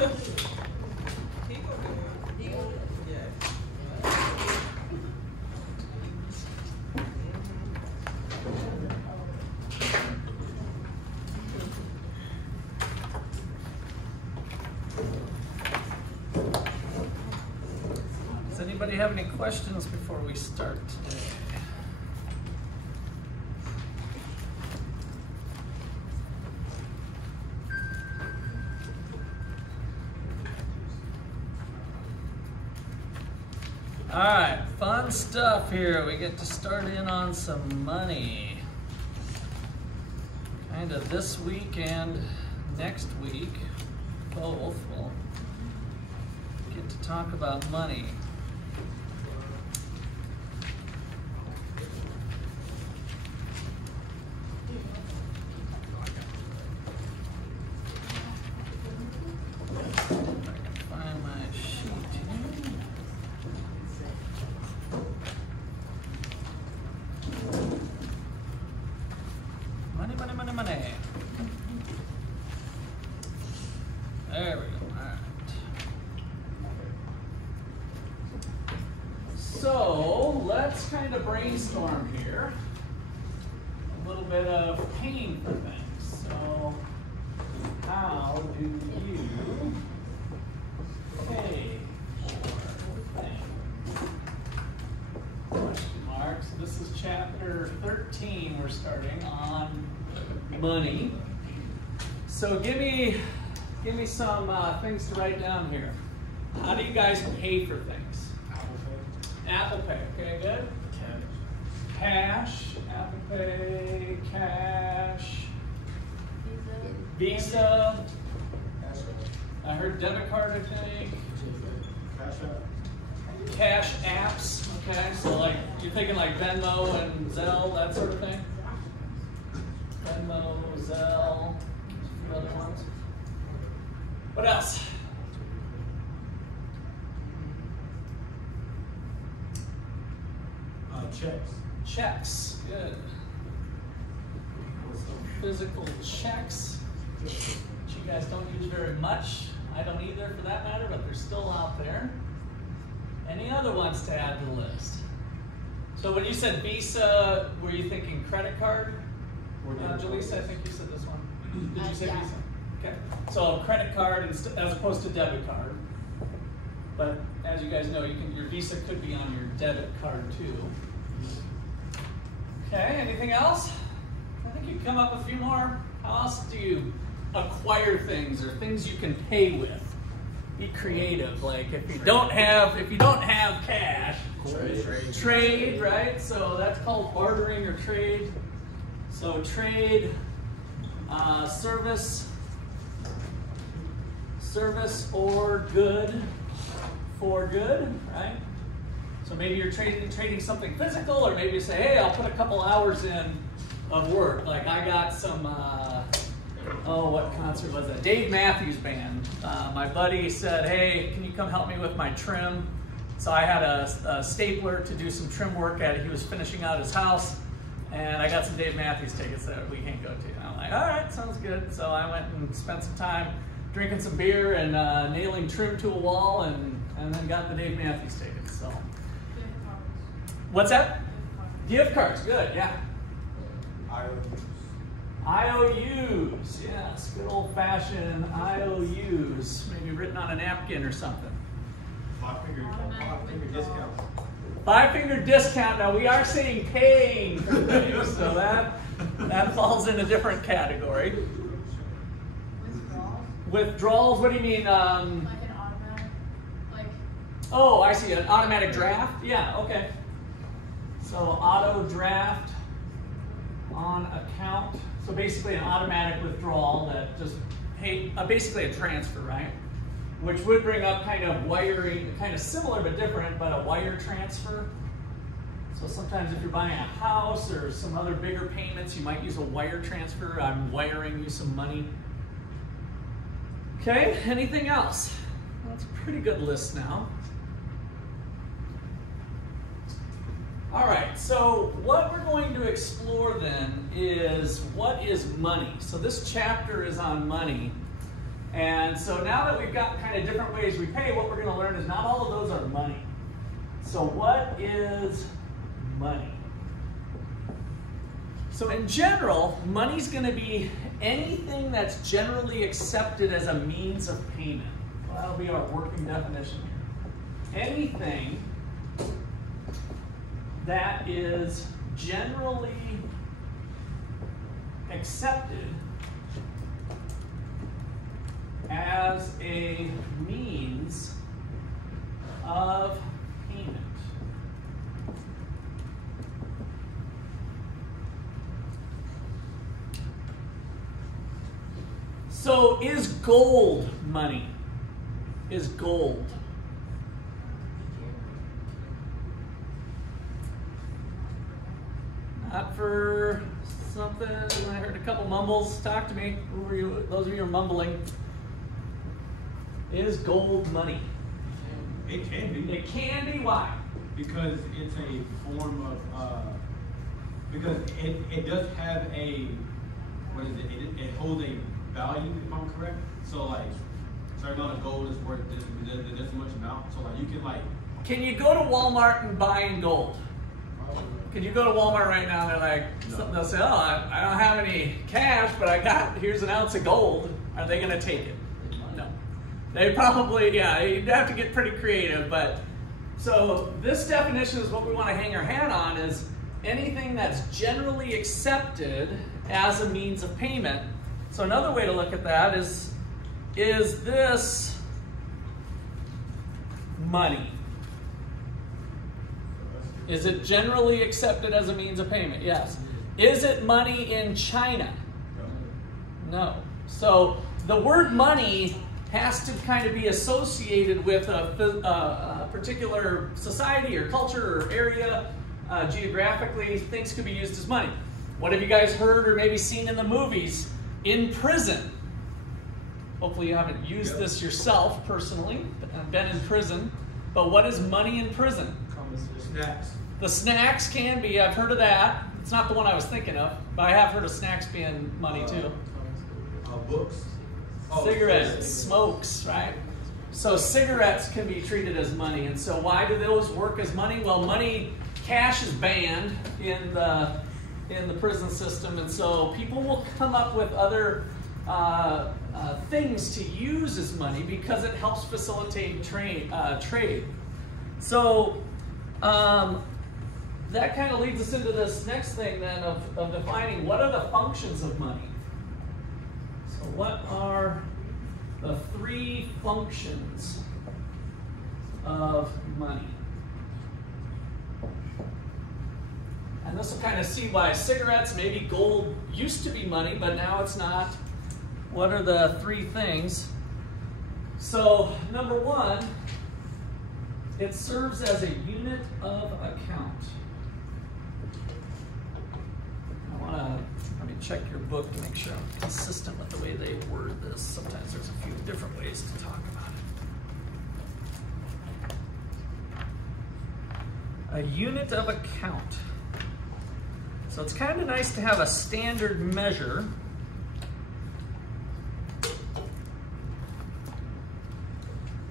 Does anybody have any questions before we start today? All right, fun stuff here. We get to start in on some money. Kind of this week and next week, both will get to talk about money. There we go. All right. So let's kind of brainstorm here. A little bit of pain for things. So how do you pay for things? Question mark. So this is chapter 13 we're starting on money. So give me some things to write down here. How do you guys pay for things? Apple Pay. Okay, good. Cash. Apple Pay. Cash. Visa. I heard debit card, I think. Cash apps. Okay, so like you're thinking like Venmo and Zelle, that sort of thing. Venmo, Zelle, a few other ones. What else? Checks. Checks, good. So physical checks, which you guys don't use very much. I don't either for that matter, but they're still out there. Any other ones to add to the list? So when you said Visa, were you thinking credit card? Jaleesa, I think you said this one. Did you say yeah. Visa? Okay. So credit card as opposed to debit card. But as you guys know, your Visa could be on your debit card too. Okay, anything else? I think you can come up with a few more. How else do you acquire things or things you can pay with? Be creative. Like if you don't have cash, trade, right? So that's called bartering or trade. So trade, service or good for good, right? So maybe you're trading something physical, or maybe you say, hey, I'll put a couple hours in of work. Like I got some, what concert was that? Dave Matthews Band. My buddy said, hey, can you come help me with my trim? So I had a stapler to do some trim work at it. He was finishing out his house, and I got some Dave Matthews tickets that we can't go to. And I'm like, all right, sounds good. So I went and spent some time drinking some beer and nailing trim to a wall, and then got the Dave Matthews tickets. So, what's that? Gift cards, good, yeah. IOUs, yes, good old-fashioned IOUs, maybe written on a napkin or something. Five-finger discount. Five-finger discount. Now we are saying paying for things, so that falls in a different category. Withdrawals, what do you mean? Like an automatic, like... Oh, I see, an automatic draft? Yeah, okay. So auto draft on account. So basically an automatic withdrawal that just, hey, basically a transfer, right? Which would bring up kind of wiring, kind of similar but different, but a wire transfer. So sometimes if you're buying a house or some other bigger payments, you might use a wire transfer. I'm wiring you some money. Okay, anything else? That's a pretty good list now. All right, so what we're going to explore then is what is money. So this chapter is on money. And so now that we've got kind of different ways we pay, what we're going to learn is not all of those are money. So what is money? So in general, money's going to be anything that's generally accepted as a means of payment. Well, that'll be our working definition here. Anything that is generally accepted as a means of payment. So is gold money? Is gold? Not for something. I heard a couple mumbles. Talk to me. Who are you? Those of you who are mumbling. Is gold money? It can be. It can be. Why? Because it's a form of, because it does have a, what is it? It holds a value, if I'm correct. So like, certain amount of gold is worth this much amount. So like, you can like. Can you go to Walmart and buy in gold? Can you go to Walmart right now and they're like, No. they'll say, oh, I don't have any cash, but here's an ounce of gold. Are they going to take it? No. They probably, yeah, you'd have to get pretty creative. But so this definition is what we want to hang our hat on, is anything that's generally accepted as a means of payment. So another way to look at that is this money? Is it generally accepted as a means of payment? Yes. Is it money in China? No. So the word money has to kind of be associated with a particular society or culture or area. Geographically, things could be used as money. What have you guys heard or maybe seen in the movies? In prison. Hopefully you haven't used this yourself personally, been in prison. But what is money in prison? Snacks. The snacks can be, I've heard of that. It's not the one I was thinking of, but I have heard of snacks being money too. Books. Cigarettes, smokes, right? So cigarettes can be treated as money. And so why do those work as money? Well, money, cash is banned in the prison system. And so people will come up with other things to use as money because it helps facilitate trade. So that kind of leads us into this next thing then of defining what are the functions of money. So what are the three functions of money? And this will kind of see why cigarettes, maybe gold used to be money, but now it's not. What are the three things? So number one, it serves as a unit of account. Let me check your book to make sure I'm consistent with the way they word this. Sometimes there's a few different ways to talk about it. A unit of account. So it's kind of nice to have a standard measure.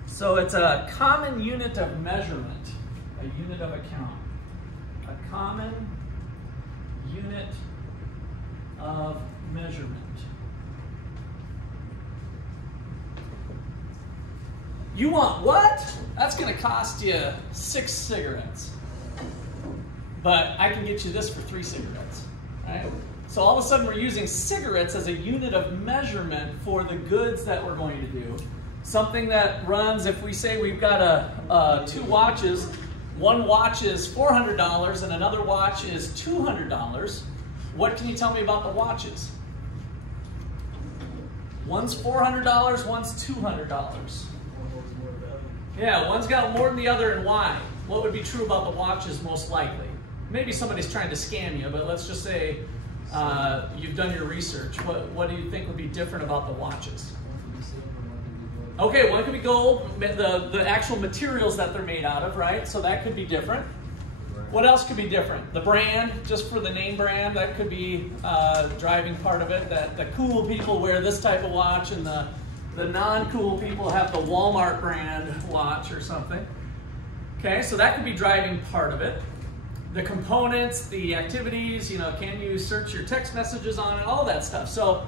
So it's a common unit of measurement, a unit of account. A common unit of measurement. You want what? That's going to cost you 6 cigarettes. But I can get you this for 3 cigarettes, right? So all of a sudden we're using cigarettes as a unit of measurement for the goods that we're going to do. Something that runs, if we say we've got 2 watches, one watch is $400 and another watch is $200. What can you tell me about the watches? One's $400, one's $200. Yeah, one's got more than the other, and why? What would be true about the watches most likely? Maybe somebody's trying to scam you, but let's just say you've done your research. What do you think would be different about the watches? Okay, one could be gold, the actual materials that they're made out of, right? So that could be different. What else could be different? The brand, just for the name brand, that could be driving part of it. That the cool people wear this type of watch, and the The non-cool people have the Walmart brand watch or something. Okay, so that could be driving part of it. The components, the activities, can you search your text messages on it, all that stuff. So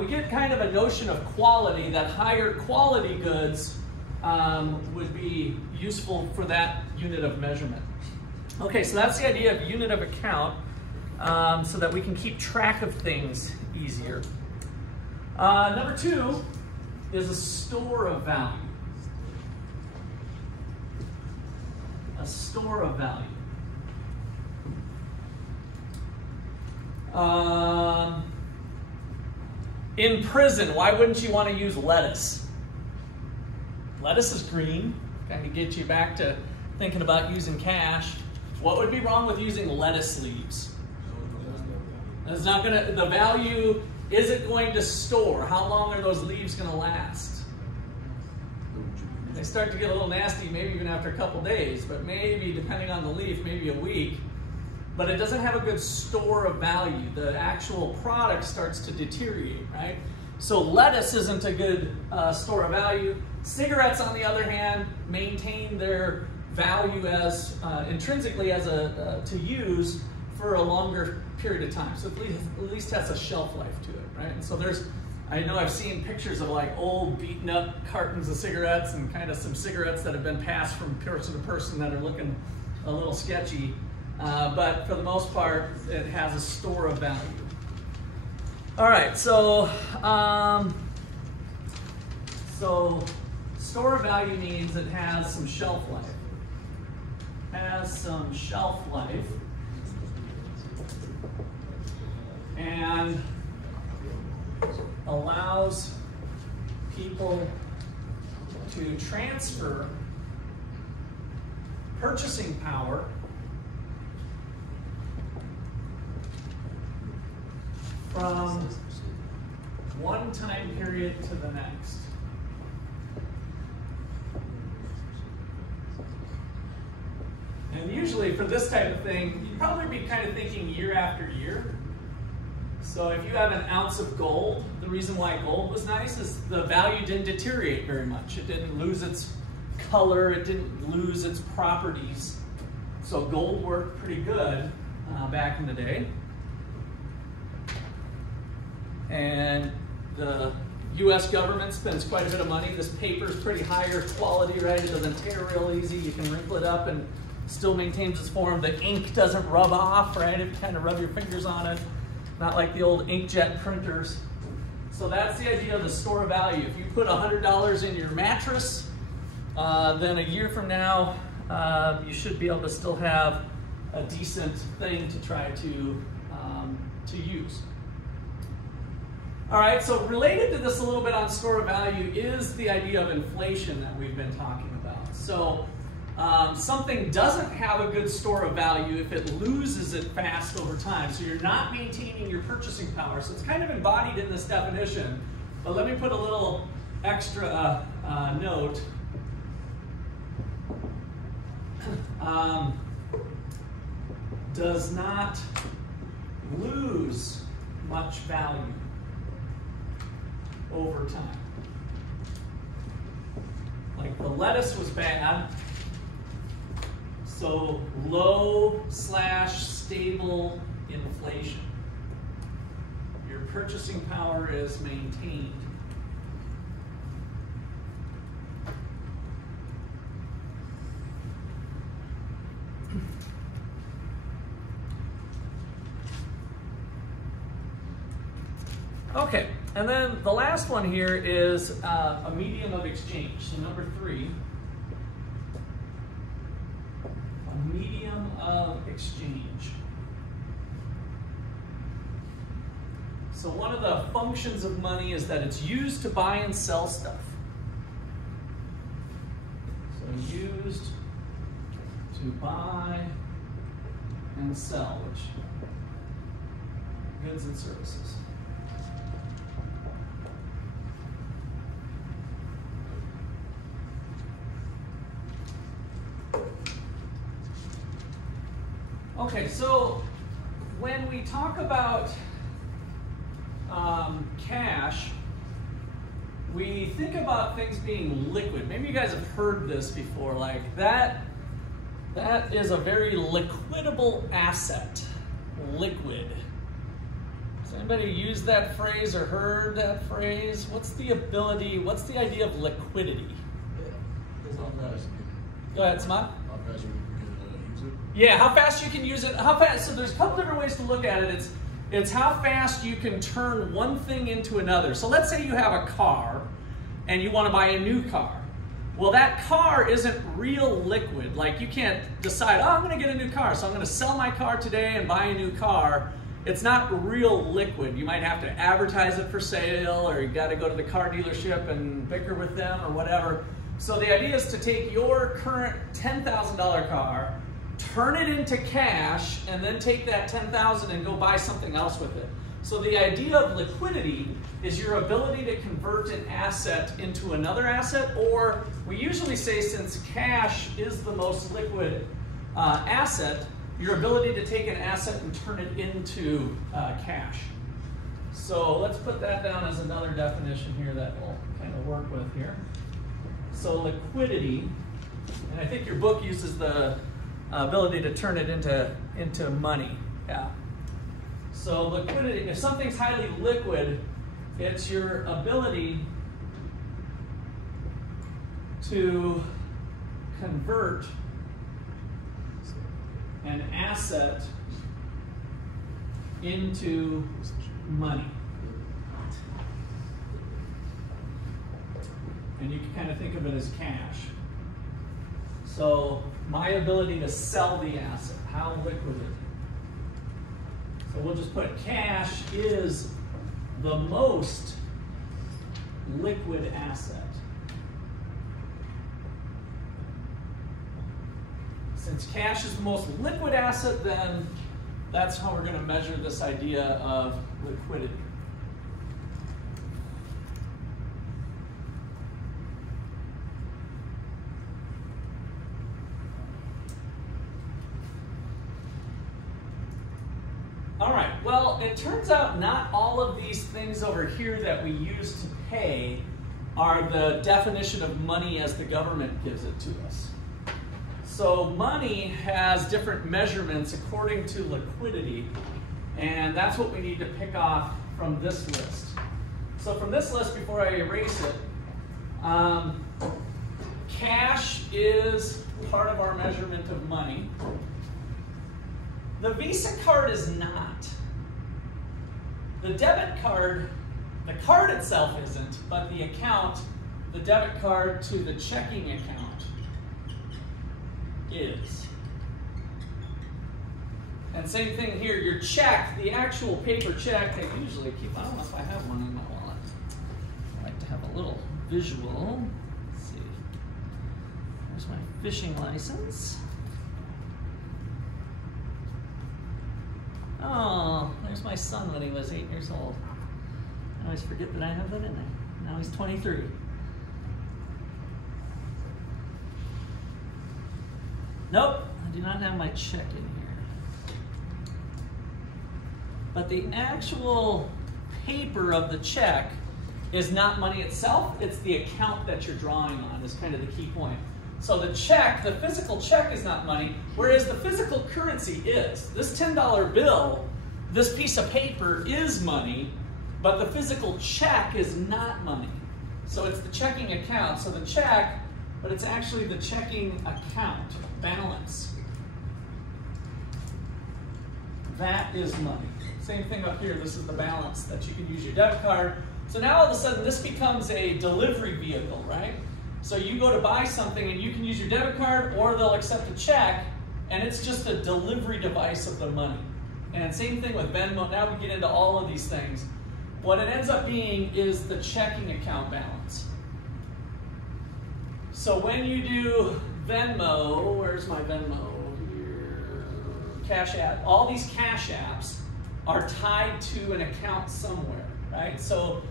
we get kind of a notion of quality, that higher quality goods would be useful for that unit of measurement. Okay, so that's the idea of unit of account, so that we can keep track of things easier. Number 2 is a store of value. A store of value. In prison, why wouldn't you want to use lettuce? Lettuce is green, kind of get you back to thinking about using cash. What would be wrong with using lettuce leaves? It's not gonna, the value, is it going to store? How long are those leaves going to last? They start to get a little nasty maybe even after a couple days, but maybe, depending on the leaf, maybe a week. But it doesn't have a good store of value. The actual product starts to deteriorate, right? So lettuce isn't a good store of value. Cigarettes, on the other hand, maintain their value as intrinsically as to use for a longer period of time. So at least has a shelf life to it, right? And so I know I've seen pictures of like old beaten up cartons of cigarettes and kind of some cigarettes that have been passed from person to person that are looking a little sketchy. But for the most part, it has a store of value. All right, so store of value means it has some shelf life. Has some shelf life. And allows people to transfer purchasing power from one time period to the next. And usually for this type of thing, you'd probably be kind of thinking year after year. So if you have an ounce of gold, the reason why gold was nice is the value didn't deteriorate very much. It didn't lose its color, it didn't lose its properties. So gold worked pretty good back in the day. And the US government spends quite a bit of money. This paper is pretty higher quality, right? It doesn't tear real easy. You can wrinkle it up and still maintains its form. The ink doesn't rub off, right? If you kind of rub your fingers on it. Not like the old inkjet printers. So that's the idea of the store of value. If you put $100 in your mattress, then a year from now, you should be able to still have a decent thing to try to use. All right, so related to this a little bit on store of value is the idea of inflation that we've been talking about. So something doesn't have a good store of value if it loses it fast over time. So you're not maintaining your purchasing power. So it's kind of embodied in this definition. But let me put a little extra note. Does not lose much value over time. Like the lettuce was bad, so low/stable inflation. Your purchasing power is maintained. Okay, and then the last one here is a medium of exchange. So number 3, a medium of exchange. So one of the functions of money is that it's used to buy and sell stuff. So used to buy and sell, which goods and services. Okay, so when we talk about cash, we think about things being liquid. Maybe you guys have heard this before, like that is a very liquidable asset, liquid. Has anybody used that phrase or heard that phrase? What's the idea of liquidity? Go ahead, Samad. How fast you can use it? Yeah, how fast you can use it. How fast? So there's a couple different ways to look at it. It's how fast you can turn one thing into another. So let's say you have a car and you want to buy a new car. Well, that car isn't real liquid. Like you can't decide, oh, I'm going to get a new car, so I'm going to sell my car today and buy a new car. It's not real liquid. You might have to advertise it for sale, or you got to go to the car dealership and bicker with them or whatever. So the idea is to take your current $10,000 car, turn it into cash, and then take that $10,000 and go buy something else with it. So the idea of liquidity is your ability to convert an asset into another asset, or we usually say, since cash is the most liquid asset, your ability to take an asset and turn it into cash. So let's put that down as another definition here that we'll kind of work with here. So liquidity, and I think your book uses the ability to turn it into money. Yeah. So liquidity, if something's highly liquid, it's your ability to convert an asset into money. And you can kind of think of it as cash. So my ability to sell the asset, how liquid is it? So we'll just put cash is the most liquid asset. Since cash is the most liquid asset, then that's how we're going to measure this idea of liquidity. All right, well, it turns out not all of these things over here that we use to pay are the definition of money as the government gives it to us. So money has different measurements according to liquidity, and that's what we need to pick off from this list. So from this list, before I erase it, cash is part of our measurement of money. The Visa card is not. The debit card, the card itself isn't, but the account, the debit card to the checking account is. And same thing here, your check, the actual paper check, I usually keep, I don't know if I have one in my wallet. I like to have a little visual. Let's see. There's my fishing license. Oh, there's my son when he was 8 years old. I always forget that I have that in there. Now he's 23. Nope, I do not have my check in here. But the actual paper of the check is not money itself, it's the account that you're drawing on is kind of the key point. So the check, the physical check is not money, whereas the physical currency is. This $10 bill, this piece of paper is money, but the physical check is not money. So it's the checking account. So the check, but it's actually the checking account balance. That is money. Same thing up here, this is the balance that you can use your debit card. So now all of a sudden this becomes a delivery vehicle, right? So you go to buy something and you can use your debit card or they'll accept a check and it's just a delivery device of the money. And same thing with Venmo. Now we get into all of these things. What it ends up being is the checking account balance. So when you do Venmo, where's my Venmo here? Cash App. All these cash apps are tied to an account somewhere, right? So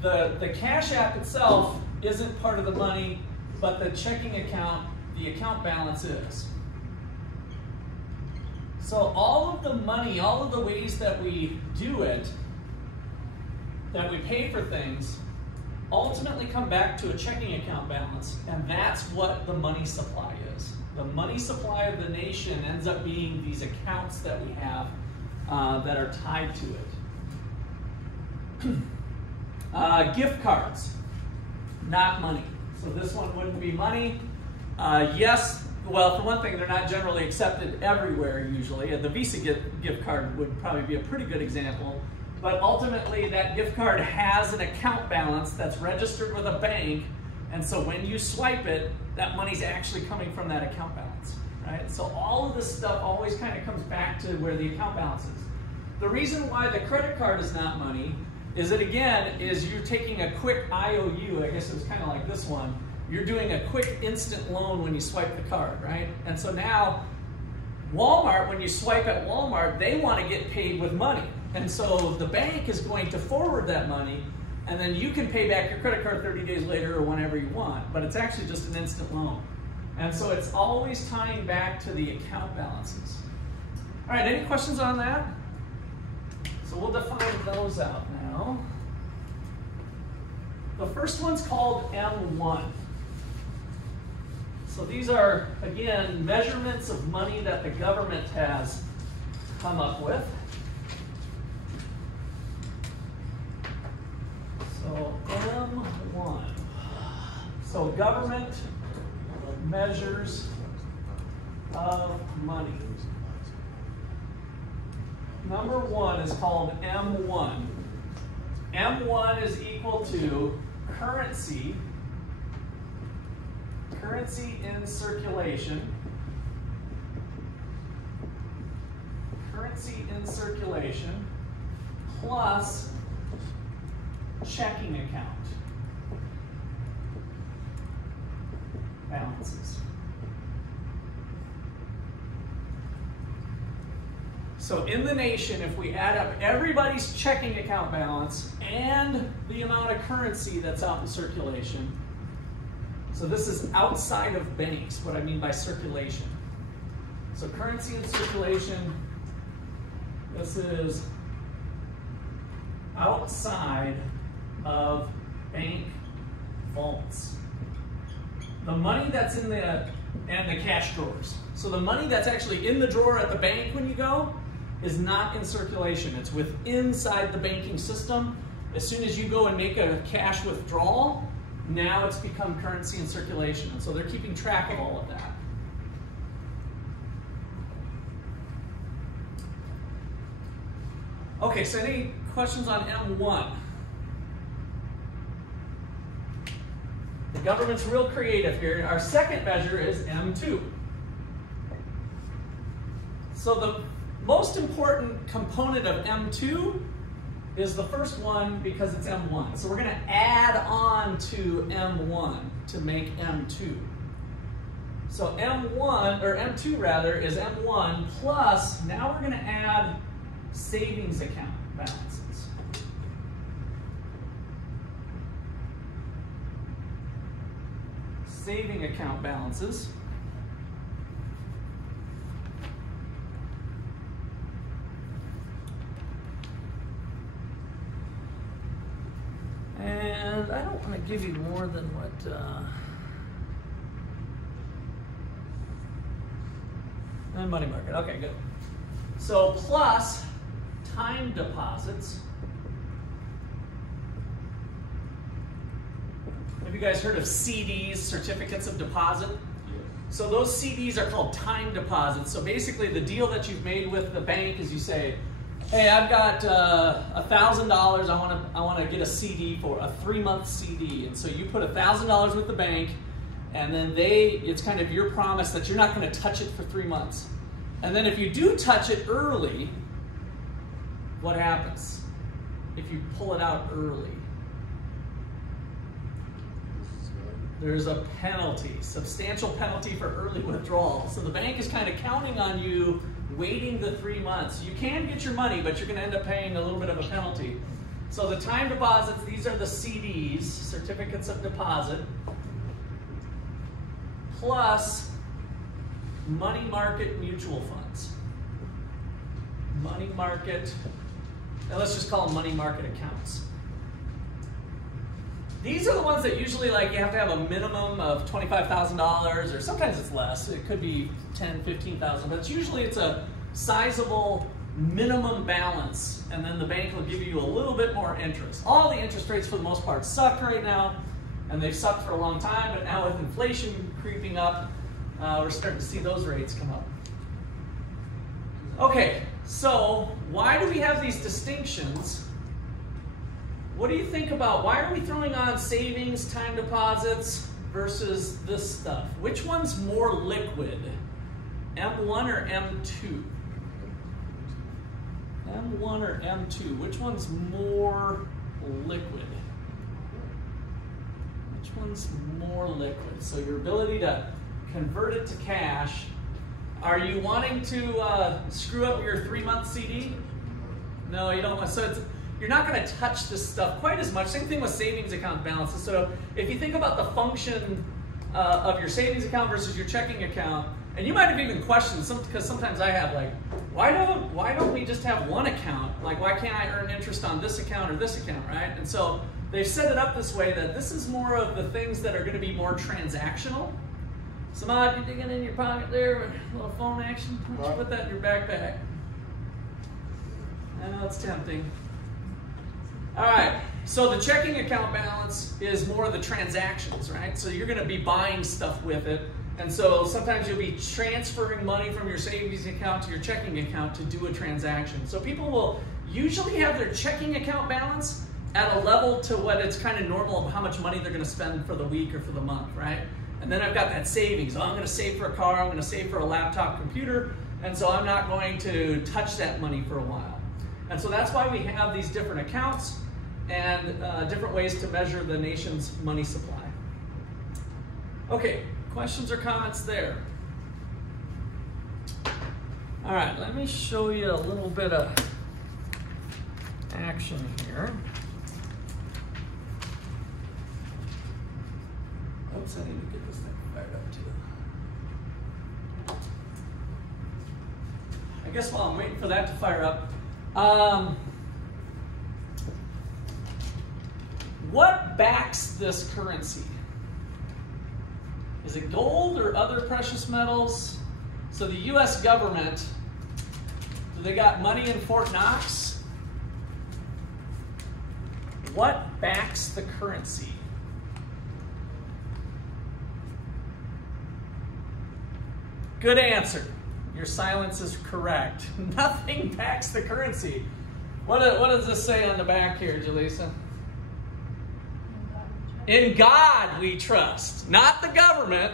the Cash App itself isn't part of the money, but the checking account, the account balance is. So all of the money, all of the ways that we do it, that we pay for things, ultimately come back to a checking account balance, and that's what the money supply is. The money supply of the nation ends up being these accounts that we have that are tied to it. Gift cards, not money. So this one wouldn't be money. Yes, well, for one thing, they're not generally accepted everywhere usually. The Visa gift card would probably be a pretty good example. But ultimately, that gift card has an account balance that's registered with a bank, and so when you swipe it, that money's actually coming from that account balance, right? So all of this stuff always kind of comes back to where the account balance is. The reason why the credit card is not money is that, again, is you're taking a quick IOU, I guess it was kind of like this one, you're doing a quick instant loan when you swipe the card, right? And so now, Walmart, when you swipe at Walmart, they want to get paid with money. And so the bank is going to forward that money, and then you can pay back your credit card 30 days later or whenever you want, but it's actually just an instant loan. And so it's always tying back to the account balances. All right, any questions on that? So we'll define those out now. The first one's called M1. So these are, again, measurements of money that the government has come up with. So M1. So government measures of money. Number one is called M1. M1 is equal to currency in circulation, plus checking account balances. So in the nation, if we add up everybody's checking account balance and the amount of currency that's out in circulation, so this is outside of banks, what I mean by circulation. So currency in circulation, this is outside of bank vaults. The money that's in and the cash drawers. So the money that's actually in the drawer at the bank when you go is not in circulation. It's inside the banking system. As soon as you go and make a cash withdrawal, now it's become currency in circulation. And so they're keeping track of all of that. Okay, so any questions on M1? The government's real creative here. Our second measure is M2. So the most important component of M2 is the first one because it's M1. So we're going to add on to M1 to make M2. So M1, or M2 rather, is M1 plus, now we're going to add savings account balances. Saving account balances. And I don't want to give you more than what, and money market, okay, good. So plus time deposits. Have you guys heard of CDs, certificates of deposit? Yes. So those CDs are called time deposits. So basically the deal that you've made with the bank is you say, hey, I've got $1,000. I want to get a CD for a 3-month CD, and so you put $1,000 with the bank, and then it's kind of your promise that you're not going to touch it for 3 months. And then if you do touch it early, what happens? If you pull it out early, there's a penalty, substantial penalty for early withdrawal. So the bank is kind of counting on you waiting the 3 months. You can get your money, but you're going to end up paying a little bit of a penalty. So the time deposits, these are the CDs, certificates of deposit, plus money market mutual funds. Money market, and let's just call them money market accounts. These are the ones that usually, like, you have to have a minimum of $25,000, or sometimes it's less. It could be 10, 15,000, but it's a sizable minimum balance, and then the bank will give you a little bit more interest. All the interest rates for the most part suck right now, and they've sucked for a long time, but now with inflation creeping up, we're starting to see those rates come up. Okay, so why do we have these distinctions? What do you think about, why are we throwing on savings, time deposits versus this stuff? Which one's more liquid? M1 or M2? M1 or M2? Which one's more liquid? Which one's more liquid? So your ability to convert it to cash. Are you wanting to screw up your 3-month CD? No, you don't want. So you're not going to touch this stuff quite as much. Same thing with savings account balances. So if you think about the function of your savings account versus your checking account, and you might have even questioned because sometimes I have, like, why don't we just have one account? Like, why can't I earn interest on this account or this account, right? And so they've set it up this way that this is more of the things that are going to be more transactional. Samad, you digging in your pocket there? A little phone action? Why don't you put that in your backpack? I know it's tempting. All right, so the checking account balance is more of the transactions, right? So you're going to be buying stuff with it. And so sometimes you'll be transferring money from your savings account to your checking account to do a transaction. So people will usually have their checking account balance at a level to what it's kind of normal of how much money they're going to spend for the week or for the month, right? And then I've got that savings. Oh, I'm going to save for a car, I'm going to save for a laptop computer, and so I'm not going to touch that money for a while. And so that's why we have these different accounts and different ways to measure the nation's money supply. Okay, questions or comments there? All right, let me show you a little bit of action here. Oops, I need to get this thing fired up too. I guess while I'm waiting for that to fire up, what backs this currency? Is it gold or other precious metals? So the US government, do they got money in Fort Knox? What backs the currency? Good answer. Your silence is correct. Nothing backs the currency. What does this say on the back here, Jaleesa? In God we trust, not the government.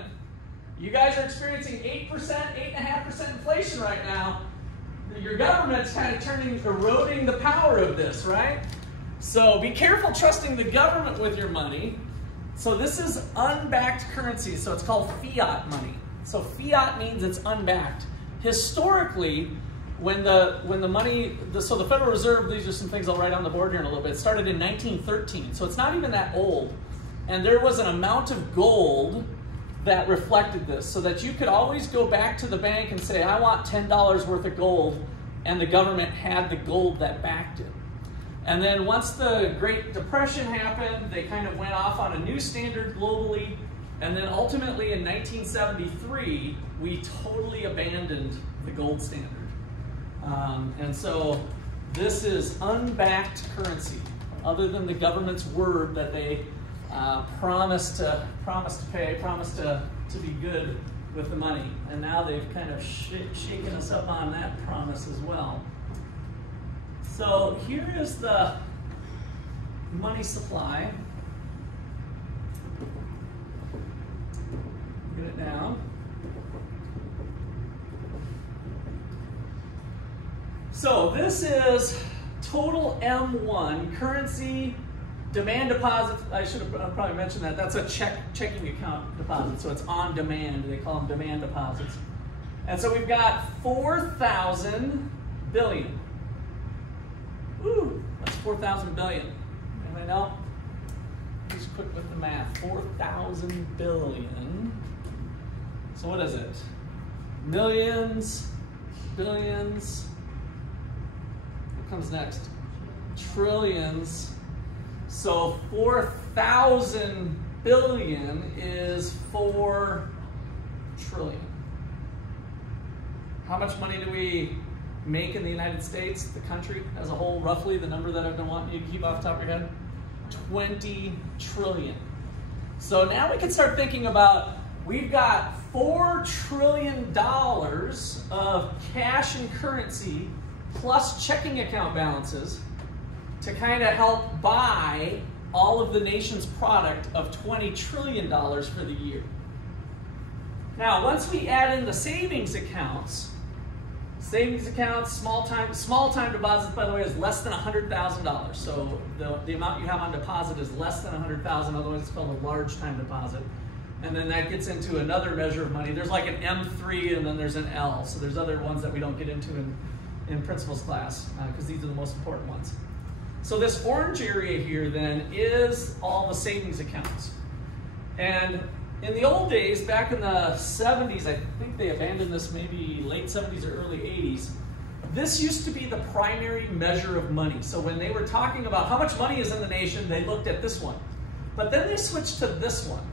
You guys are experiencing 8%, 8.5% inflation right now. Your government's kind of eroding the power of this, right? So be careful trusting the government with your money. So this is unbacked currency, so it's called fiat money. So fiat means it's unbacked. Historically, when the money, so the Federal Reserve, these are some things I'll write on the board here in a little bit, it started in 1913, so it's not even that old. And there was an amount of gold that reflected this, so that you could always go back to the bank and say, I want $10 worth of gold, and the government had the gold that backed it. And then once the Great Depression happened, they kind of went off on a new standard globally. And then ultimately in 1973, we totally abandoned the gold standard. And so this is unbacked currency, other than the government's word that they promised to pay, promised to be good with the money. And now they've kind of shaken us up on that promise as well. So here is the money supply. Get it down. So this is total M1 currency demand deposits. I should have probably mentioned that. That's a checking account deposit. So it's on demand. They call them demand deposits. And so we've got 4,000 billion. Woo, that's 4,000 billion. Anybody know? Just quick with the math. 4,000 billion. So what is it? Millions, billions. What comes next? Trillions, So 4,000 billion is 4 trillion. How much money do we make in the United States, the country as a whole, roughly, the number that I've been wanting you to keep off the top of your head? 20 trillion. So now we can start thinking about, we've got $4 trillion of cash and currency plus checking account balances to kind of help buy all of the nation's product of $20 trillion for the year. Now, once we add in the savings accounts, small time deposits, by the way, is less than $100,000. So the amount you have on deposit is less than $100,000, otherwise it's called a large time deposit. And then that gets into another measure of money. There's like an M3 and then there's an L. So there's other ones that we don't get into in principles class because these are the most important ones. So this orange area here then is all the savings accounts. And in the old days, back in the 70s, I think they abandoned this maybe late 70s or early 80s, this used to be the primary measure of money. So when they were talking about how much money is in the nation, they looked at this one. But then they switched to this one.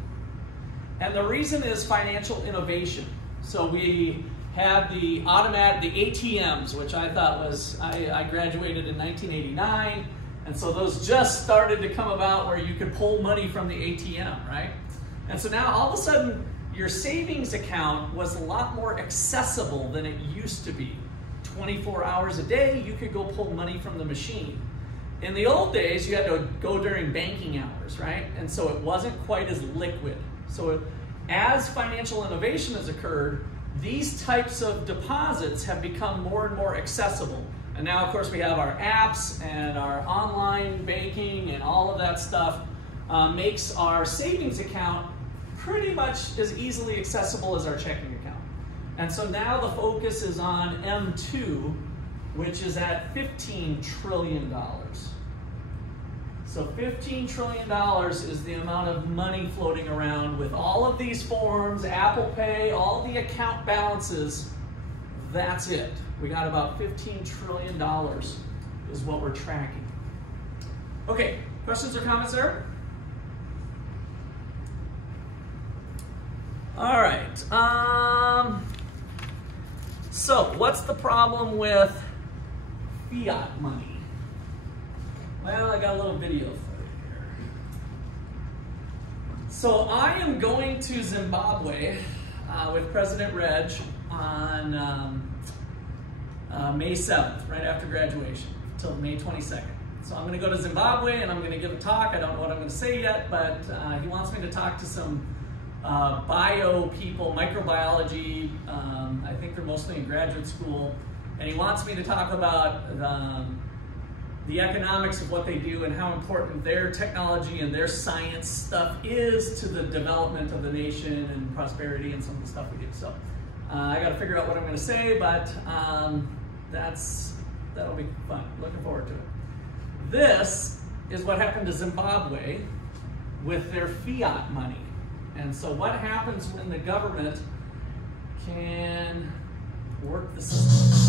And the reason is financial innovation. So we had the ATMs, which I thought was, I graduated in 1989, and so those just started to come about where you could pull money from the ATM, right? And so now all of a sudden, your savings account was a lot more accessible than it used to be. 24 hours a day, you could go pull money from the machine. In the old days, you had to go during banking hours, right? And so it wasn't quite as liquid. So as financial innovation has occurred, these types of deposits have become more and more accessible. And now, of course, we have our apps and our online banking and all of that stuff makes our savings account pretty much as easily accessible as our checking account. And so now the focus is on M2, which is at $15 trillion. So $15 trillion is the amount of money floating around with all of these forms, Apple Pay, all the account balances. That's it. We got about $15 trillion is what we're tracking. Okay, questions or comments there? All right. So what's the problem with fiat money? Well, I got a little video for you here. So I am going to Zimbabwe with President Reg on May 7th, right after graduation, till May 22nd. So I'm going to go to Zimbabwe and I'm going to give a talk. I don't know what I'm going to say yet, but he wants me to talk to some bio people, microbiology. I think they're mostly in graduate school. And he wants me to talk about the economics of what they do and how important their technology and their science stuff is to the development of the nation and prosperity and some of the stuff we do. So I got to figure out what I'm going to say, but that'll be fun. Looking forward to it. This is what happened to Zimbabwe with their fiat money. And so what happens when the government can work the system?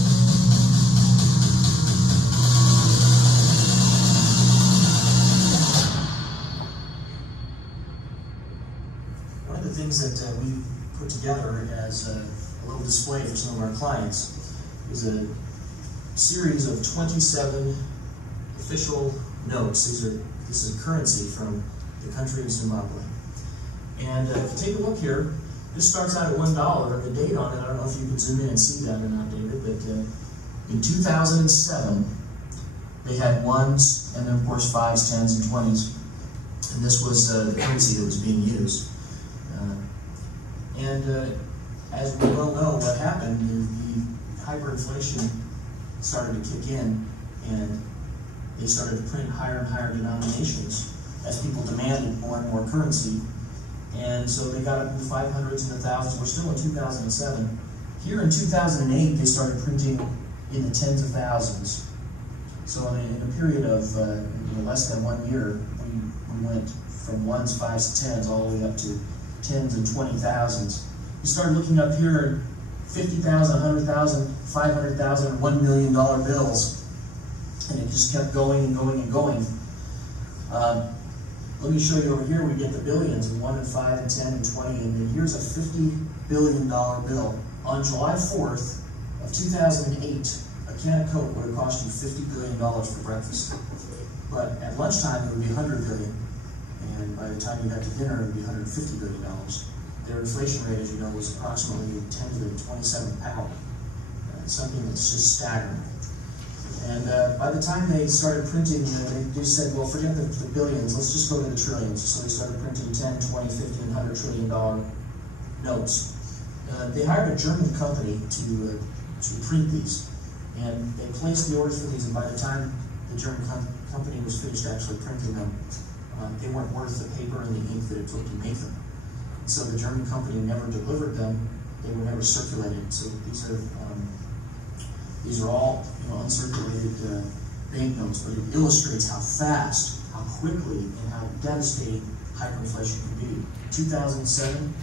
One of the things that we put together as a little display for some of our clients is a series of 27 official notes. This is currency from the country of Zimbabwe. And if you take a look here, this starts out at $1. The date on it, I don't know if you can zoom in and see that or not, David, but in 2007, they had ones, and then of course 5s, 10s, and 20s. And this was the currency that was being used. As we well know, what happened is the hyperinflation started to kick in, and they started to print higher and higher denominations as people demanded more and more currency. And so they got up into the 500s and the 1000s. We're still in 2007. Here in 2008, they started printing in the tens of thousands. So in a period of less than 1 year, we went from 1s, 5s, 10s all the way up to 10s and 20,000s. We started looking up here at 50,000, 100,000, 500,000, and $1 million bills. And it just kept going and going and going. Let me show you over here, we get the billions, 1 and 5 and 10 and 20, and then here's a $50 billion bill. On July 4th of 2008, a can of Coke would have cost you $50 billion for breakfast. But at lunchtime, it would be $100 billion. And by the time you got to dinner, it would be $150 billion. Their inflation rate, as you know, was approximately 10 to the 27th power. Something that's just staggering. And by the time they started printing, they just said, well, forget the billions, let's just go to the trillions. So they started printing 10, 20, 50, and $100 trillion notes. They hired a German company to print these. And they placed the orders for these, and by the time the German company was finished actually printing them, they weren't worth the paper and the ink that it took to make them. So the German company never delivered them, they were never circulated. So these are all uncirculated banknotes, but it illustrates how fast, how quickly, and how devastating hyperinflation can be. 2007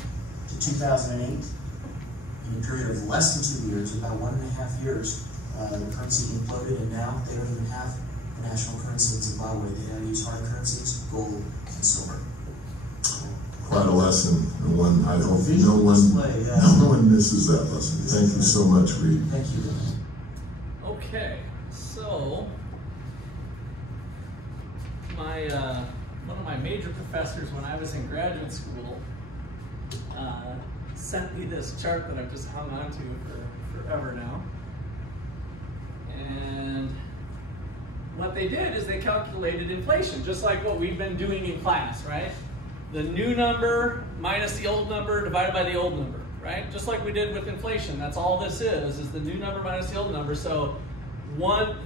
to 2008, in a period of less than 2 years, about 1.5 years, the currency imploded, and now they don't even have a national currency in Zimbabwe. They had to use hard currencies, gold and silver. Quite a lesson, and one I hope no one misses that lesson. Thank you so much, Reed. Thank you. Okay, so one of my major professors when I was in graduate school sent me this chart that I've just hung on to for forever now. And what they did is they calculated inflation, just like what we've been doing in class, right? The new number minus the old number divided by the old number, right? Just like we did with inflation. That's all this is the new number minus the old number. So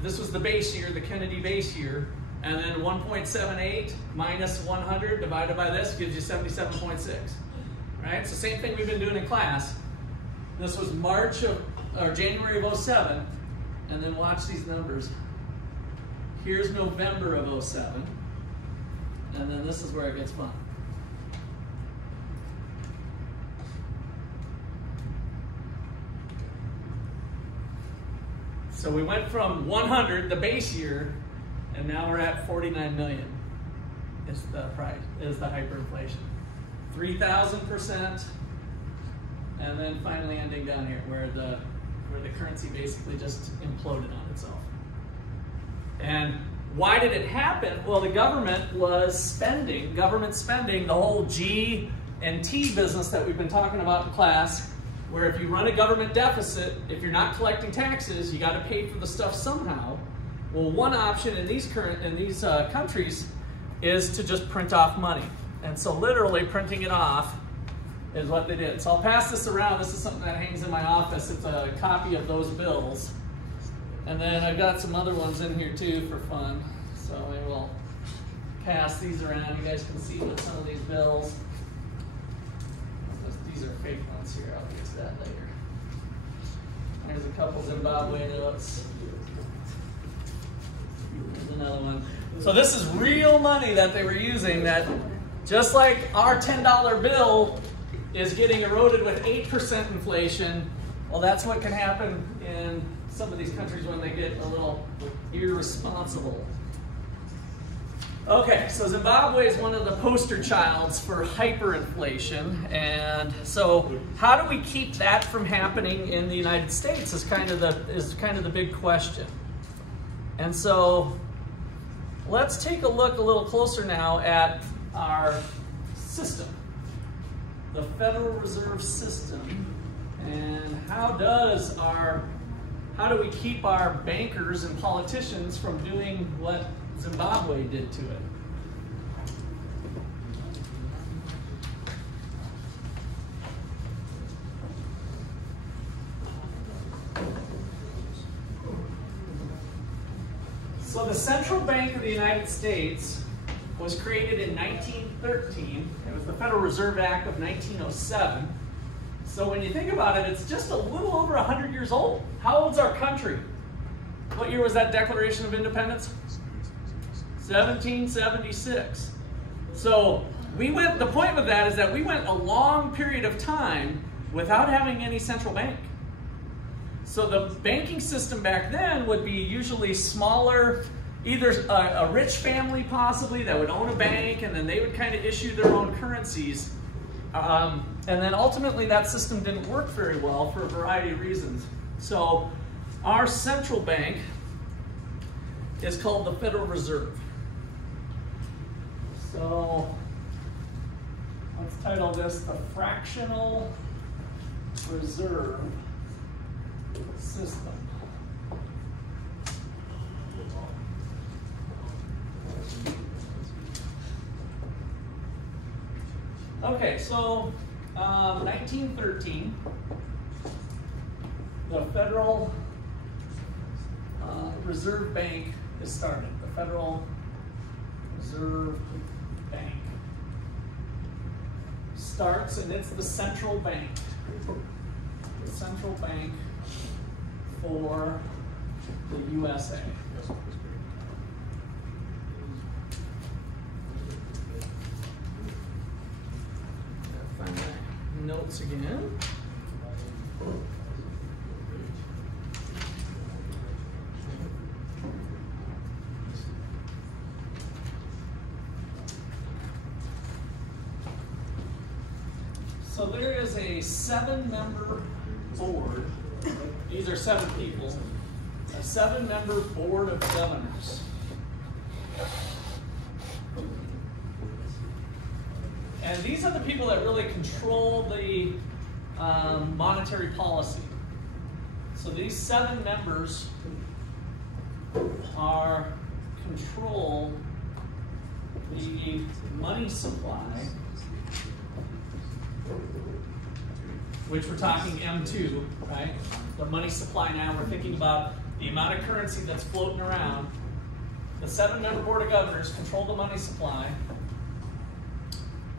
this was the base year, the Kennedy base year, and then 1.78 minus 100 divided by this gives you 77.6, right? So same thing we've been doing in class. This was January of 07, and then watch these numbers. Here's November of 07, and then this is where it gets fun. So we went from 100, the base year, and now we're at 49 million is the price, is the hyperinflation. 3,000%, and then finally ending down here where the currency basically just imploded on itself. And why did it happen? Well, the government was spending, the whole G and T business that we've been talking about in class, where if you run a government deficit, if you're not collecting taxes, you got to pay for the stuff somehow. Well, one option in these countries is to just print off money. And so literally printing it off is what they did. So I'll pass this around. This is something that hangs in my office. It's a copy of those bills. And then I've got some other ones in here too for fun. So I will pass these around. You guys can see what some of these bills. These are fake ones here. I'll get to that later. There's a couple Zimbabwe Notes. There's another one. So this is real money that they were using, that just like our $10 bill is getting eroded with 8% inflation, well, that's what can happen in some of these countries when they get a little irresponsible. Okay, so Zimbabwe is one of the poster childs for hyperinflation, and so how do we keep that from happening in the United States is kind of the big question. And so let's take a look a little closer now at our system, the Federal Reserve System, and how do we keep our bankers and politicians from doing what Zimbabwe did to it? So the Central Bank of the United States was created in 1913. It was the Federal Reserve Act of 1907. So when you think about it, it's just a little over 100 years old. How old's our country? What year was that Declaration of Independence? 1776. So the point with that is that we went a long period of time without having any central bank. So the banking system back then would be usually smaller either a rich family possibly that would own a bank, and then they would kind of issue their own currencies. And then ultimately that system didn't work very well for a variety of reasons. So our central bank is called the Federal Reserve. So let's title this the Fractional Reserve System. Okay, so 1913, the Federal Reserve Bank is started. The Federal Reserve Bank starts, and it's the central bank. The central bank for the USA. Find my notes again. So there is a 7-member board. These are 7 people. A 7-member board of governors. And these are the people that really control the monetary policy. So these 7 members control the money supply, which we're talking M2, right? The money supply now, we're thinking about the amount of currency that's floating around. The 7-member board of governors control the money supply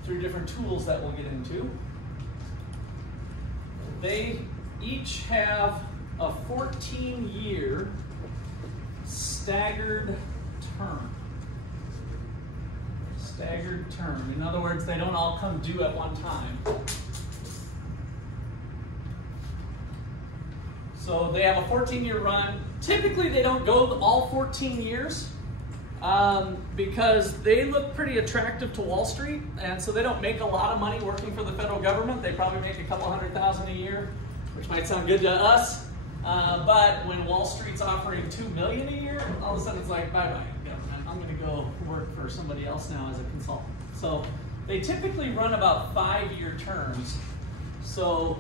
through different tools that we'll get into. They each have a 14-year staggered term. Staggered term. In other words, they don't all come due at one time. So they have a 14-year run. Typically, they don't go all 14 years because they look pretty attractive to Wall Street, and so they don't make a lot of money working for the federal government. They probably make a couple $100,000 a year, which might sound good to us. But when Wall Street's offering $2 million a year, all of a sudden it's like, bye-bye, government. I'm going to go work for somebody else now as a consultant. So they typically run about 5-year terms. So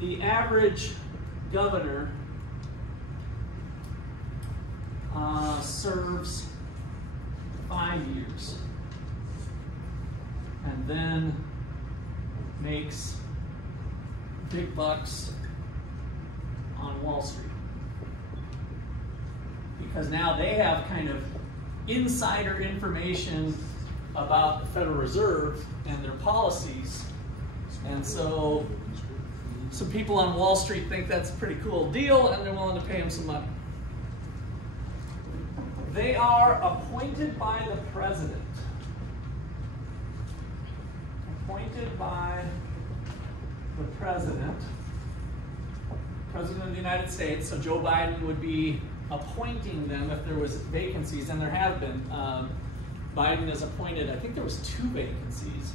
the average governor serves 5 years and then makes big bucks on Wall Street, because now they have kind of insider information about the Federal Reserve and their policies, and so some people on Wall Street think that's a pretty cool deal, and they're willing to pay them some money. They are appointed by the president. Appointed by the president. President of the United States. So Joe Biden would be appointing them if there was vacancies, and there have been. Biden is appointed, I think there was 2 vacancies.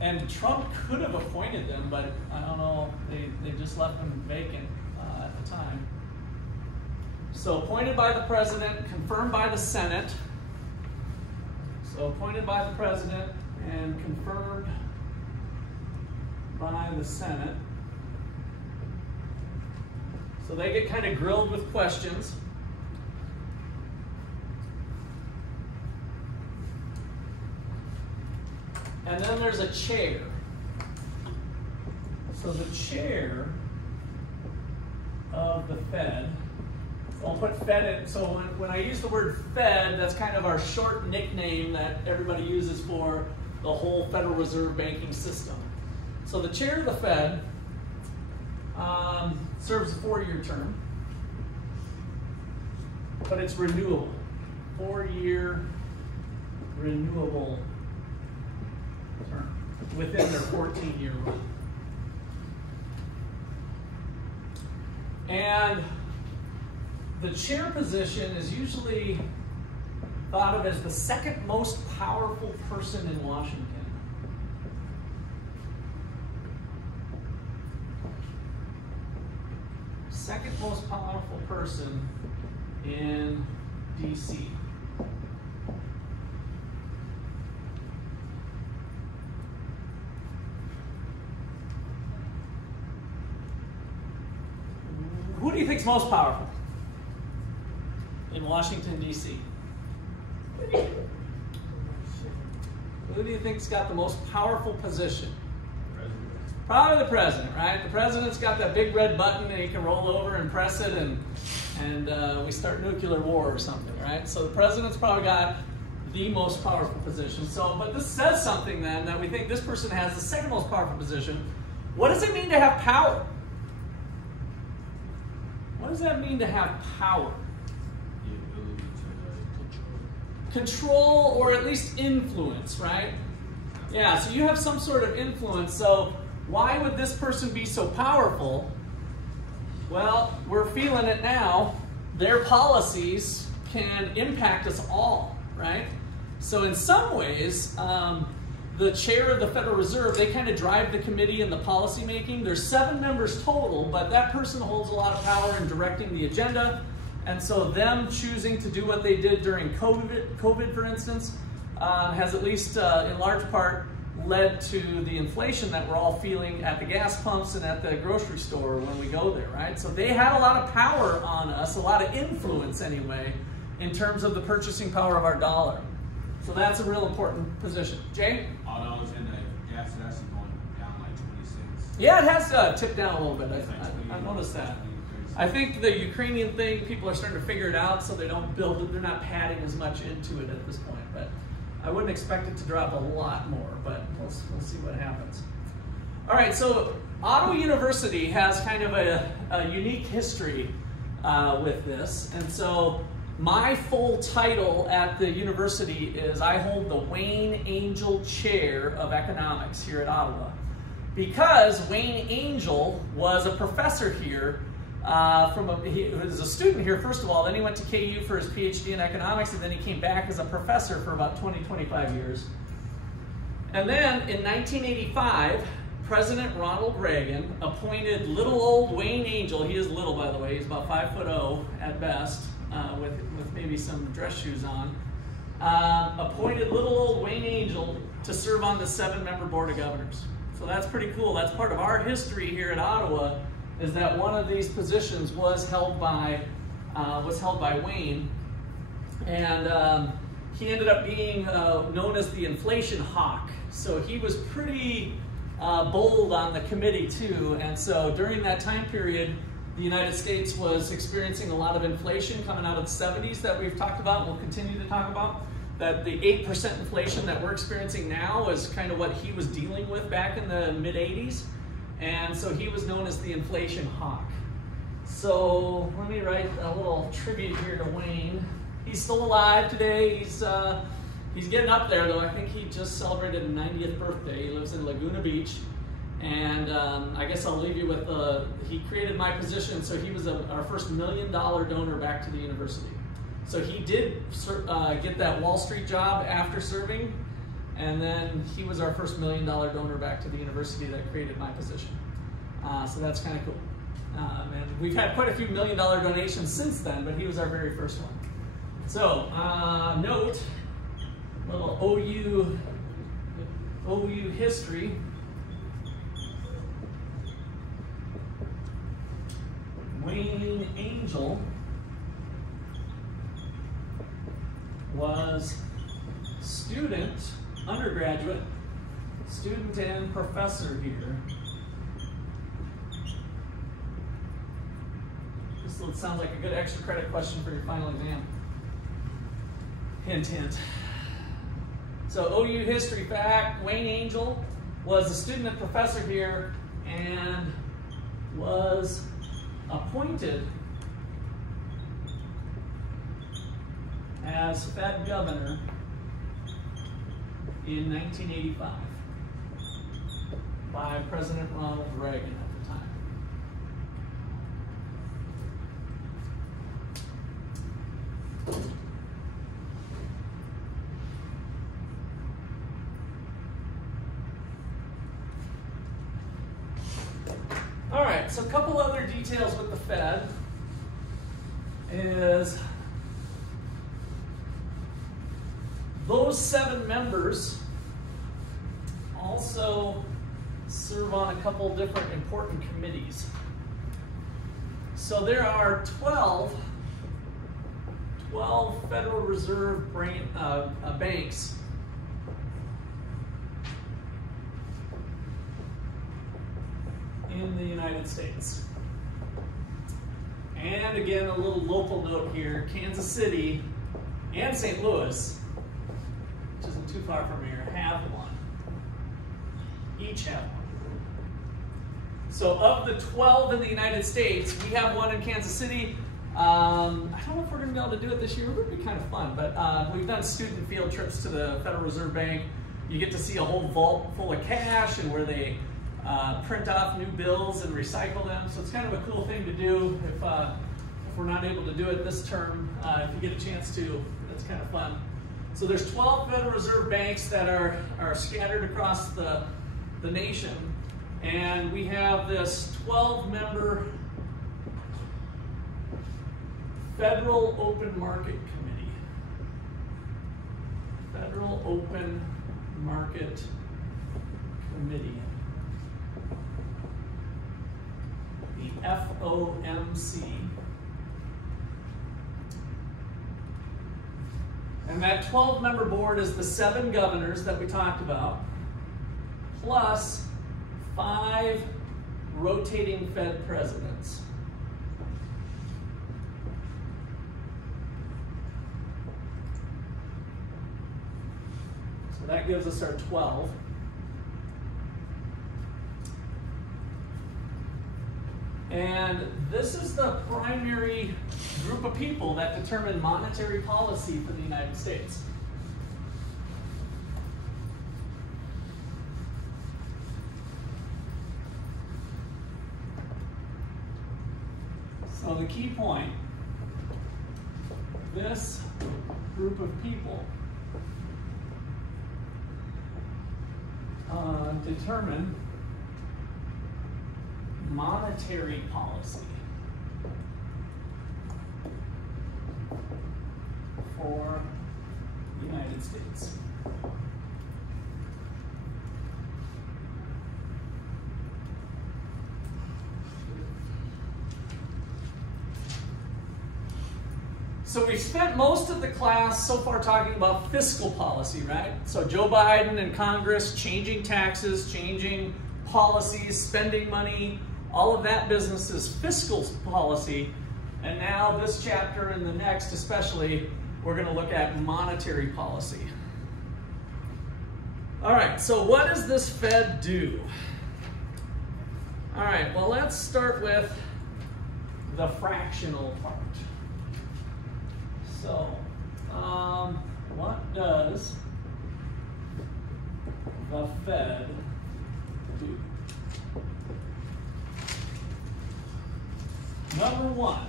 And Trump could have appointed them, but I don't know, they just left them vacant at the time. So appointed by the president, confirmed by the Senate. So appointed by the president and confirmed by the Senate. So they get kind of grilled with questions. And then there's a chair. So the chair of the Fed, I'll put Fed in, so when I use the word Fed, that's kind of our short nickname that everybody uses for the whole Federal Reserve banking system. So the chair of the Fed serves a 4-year term, but it's renewable. 4-year renewable term within their 14-year run. the chair position is usually thought of as the second most powerful person in Washington. Second most powerful person in DC. Who do you think's most powerful in Washington, D.C.? Who do you think's got the most powerful position? Probably the president, right? The president's got that big red button and he can roll over and press it and we start nuclear war or something, right? So the president's probably got the most powerful position. So, but this says something then that we think this person has the second most powerful position. What does it mean to have power? What does that mean to have power? The ability to Control or at least influence, right? Yeah, so you have some sort of influence. So why would this person be so powerful? Well, we're feeling it now. Their policies can impact us all, right? So in some ways, the chair of the Federal Reserve, they kind of drive the committee and the policy making. There's 7 members total, but that person holds a lot of power in directing the agenda. And so them choosing to do what they did during COVID for instance, has at least in large part led to the inflation that we're all feeling at the gas pumps and at the grocery store when we go there, right? So they had a lot of power on us, a lot of influence anyway, in terms of the purchasing power of our dollar. So that's a real important position. Jay? Although it's in the gas is actually going down like 20 cents. Yeah, it has tipped down a little bit. I noticed that. I think the Ukrainian thing, people are starting to figure it out, so they don't build it. They're not padding as much into it at this point. But I wouldn't expect it to drop a lot more, but we'll see what happens. All right, so Otto University has kind of a unique history with this. And so my full title at the university is I hold the Wayne Angell Chair of Economics here at Ottawa. Because Wayne Angell was a professor here, he was a student here first of all, then he went to KU for his PhD in economics, and then he came back as a professor for about 20-25 years. And then in 1985, President Ronald Reagan appointed little old Wayne Angell, he is little by the way, he's about 5'0" at best, with maybe some dress shoes on, appointed little old Wayne Angell to serve on the 7-member Board of Governors. So that's pretty cool. That's part of our history here at Ottawa, is that one of these positions was held by Wayne, and he ended up being known as the inflation hawk. So he was pretty bold on the committee too, and so during that time period, the United States was experiencing a lot of inflation coming out of the 70s that we've talked about and we'll continue to talk about. That the 8% inflation that we're experiencing now is kind of what he was dealing with back in the mid-80s. And so he was known as the inflation hawk. So let me write a little tribute here to Wayne. He's still alive today. He's getting up there though. I think he just celebrated his 90th birthday. He lives in Laguna Beach. And I guess I'll leave you with, he created my position, so he was our first $1 million donor back to the university. So he did get that Wall Street job after serving, and then he was our first $1 million donor back to the university that created my position. So that's kind of cool. And we've had quite a few $1 million donations since then, but he was our very first one. So note, little OU history. Wayne Angell was undergraduate, student and professor here. This sounds like a good extra credit question for your final exam. Hint, hint. So OU history fact, Wayne Angell was a student and professor here and was appointed as Fed governor in 1985 by President Ronald Reagan at the time. right, so a couple other details with the Fed is those 7 members also serve on a couple different important committees. So there are 12 Federal Reserve banks in the United States. And again, a little local note here, Kansas City and St. Louis, which isn't too far from here, have one. Each have one. So of the 12 in the United States, we have one in Kansas City. I don't know if we're going to be able to do it this year. It would be kind of fun, but we've done student field trips to the Federal Reserve Bank. You get to see a whole vault full of cash and where they print off new bills and recycle them. So it's kind of a cool thing to do if we're not able to do it this term. If you get a chance to, that's kind of fun. So there's 12 Federal Reserve banks that are scattered across the nation. And we have this 12-member Federal Open Market Committee. Federal Open Market Committee. The FOMC. And that 12-member board is the 7 governors that we talked about, plus 5 rotating Fed presidents. So that gives us our 12. And this is the primary group of people that determine monetary policy for the United States. So the key point, this group of people determine monetary policy for the United States. So we've spent most of the class so far talking about fiscal policy, right? So Joe Biden and Congress changing taxes, changing policies, spending money, all of that business is fiscal policy. And now this chapter and the next especially, we're going to look at monetary policy. All right, so what does this Fed do? All right, well, let's start with the fractional part. So, what does the Fed do? Number one,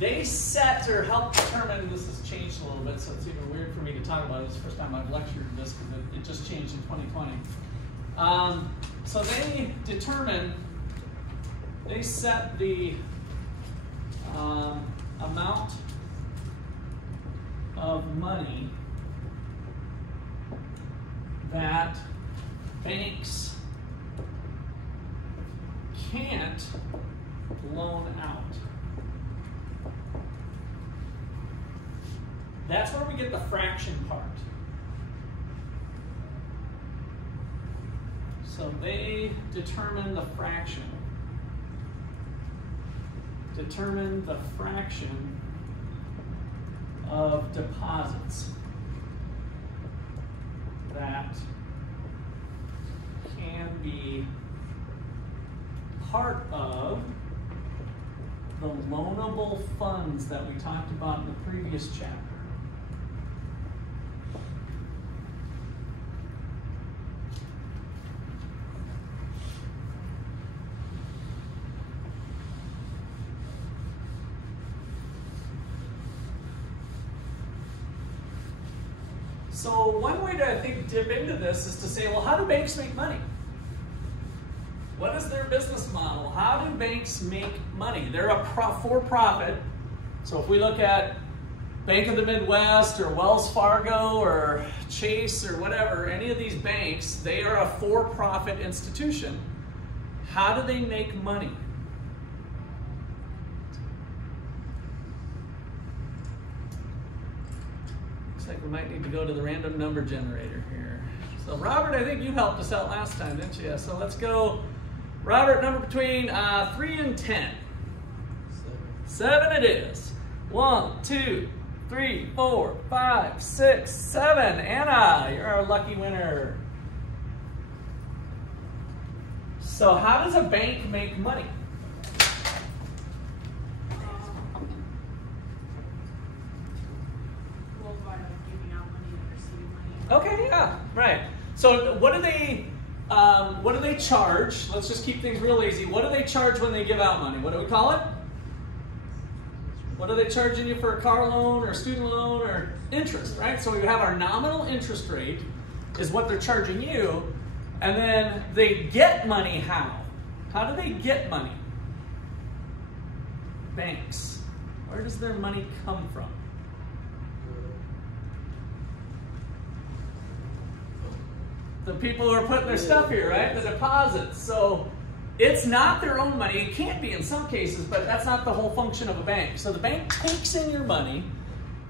they set or help determine, this has changed a little bit, so it's even weird for me to talk about it. It's the first time I've lectured this because it just changed in 2020. So they determine, they set the amount of money that banks can't loan out. That's where we get the fraction part. So they determine the fraction. Determine the fraction of deposits that can be part of the loanable funds that we talked about in the previous chapter. So one way to, I think, dip into this is to say, well, how do banks make money? What is their business model? How do banks make money? They're a for-profit. So if we look at Bank of the Midwest or Wells Fargo or Chase or whatever, any of these banks, they are a for-profit institution. How do they make money? Looks like we might need to go to the random number generator here. So Robert, I think you helped us out last time, didn't you? So let's go, Robert, number between 3 and 10. 7 it is. 1, 2, 3, 4, 5, 6, 7. Anna, you're our lucky winner. So how does a bank make money? Well, by giving out money and receiving money. Okay, yeah, right. So what do they charge? Let's just keep things real easy. What do they charge when they give out money? What do we call it? What are they charging you for a car loan or a student loan or interest, right? So we have our nominal interest rate is what they're charging you, and then they get money how? How do they get money? Banks. Where does their money come from? The people who are putting their stuff here, right? The deposits. So it's not their own money. It can't be in some cases, but that's not the whole function of a bank. So the bank takes in your money,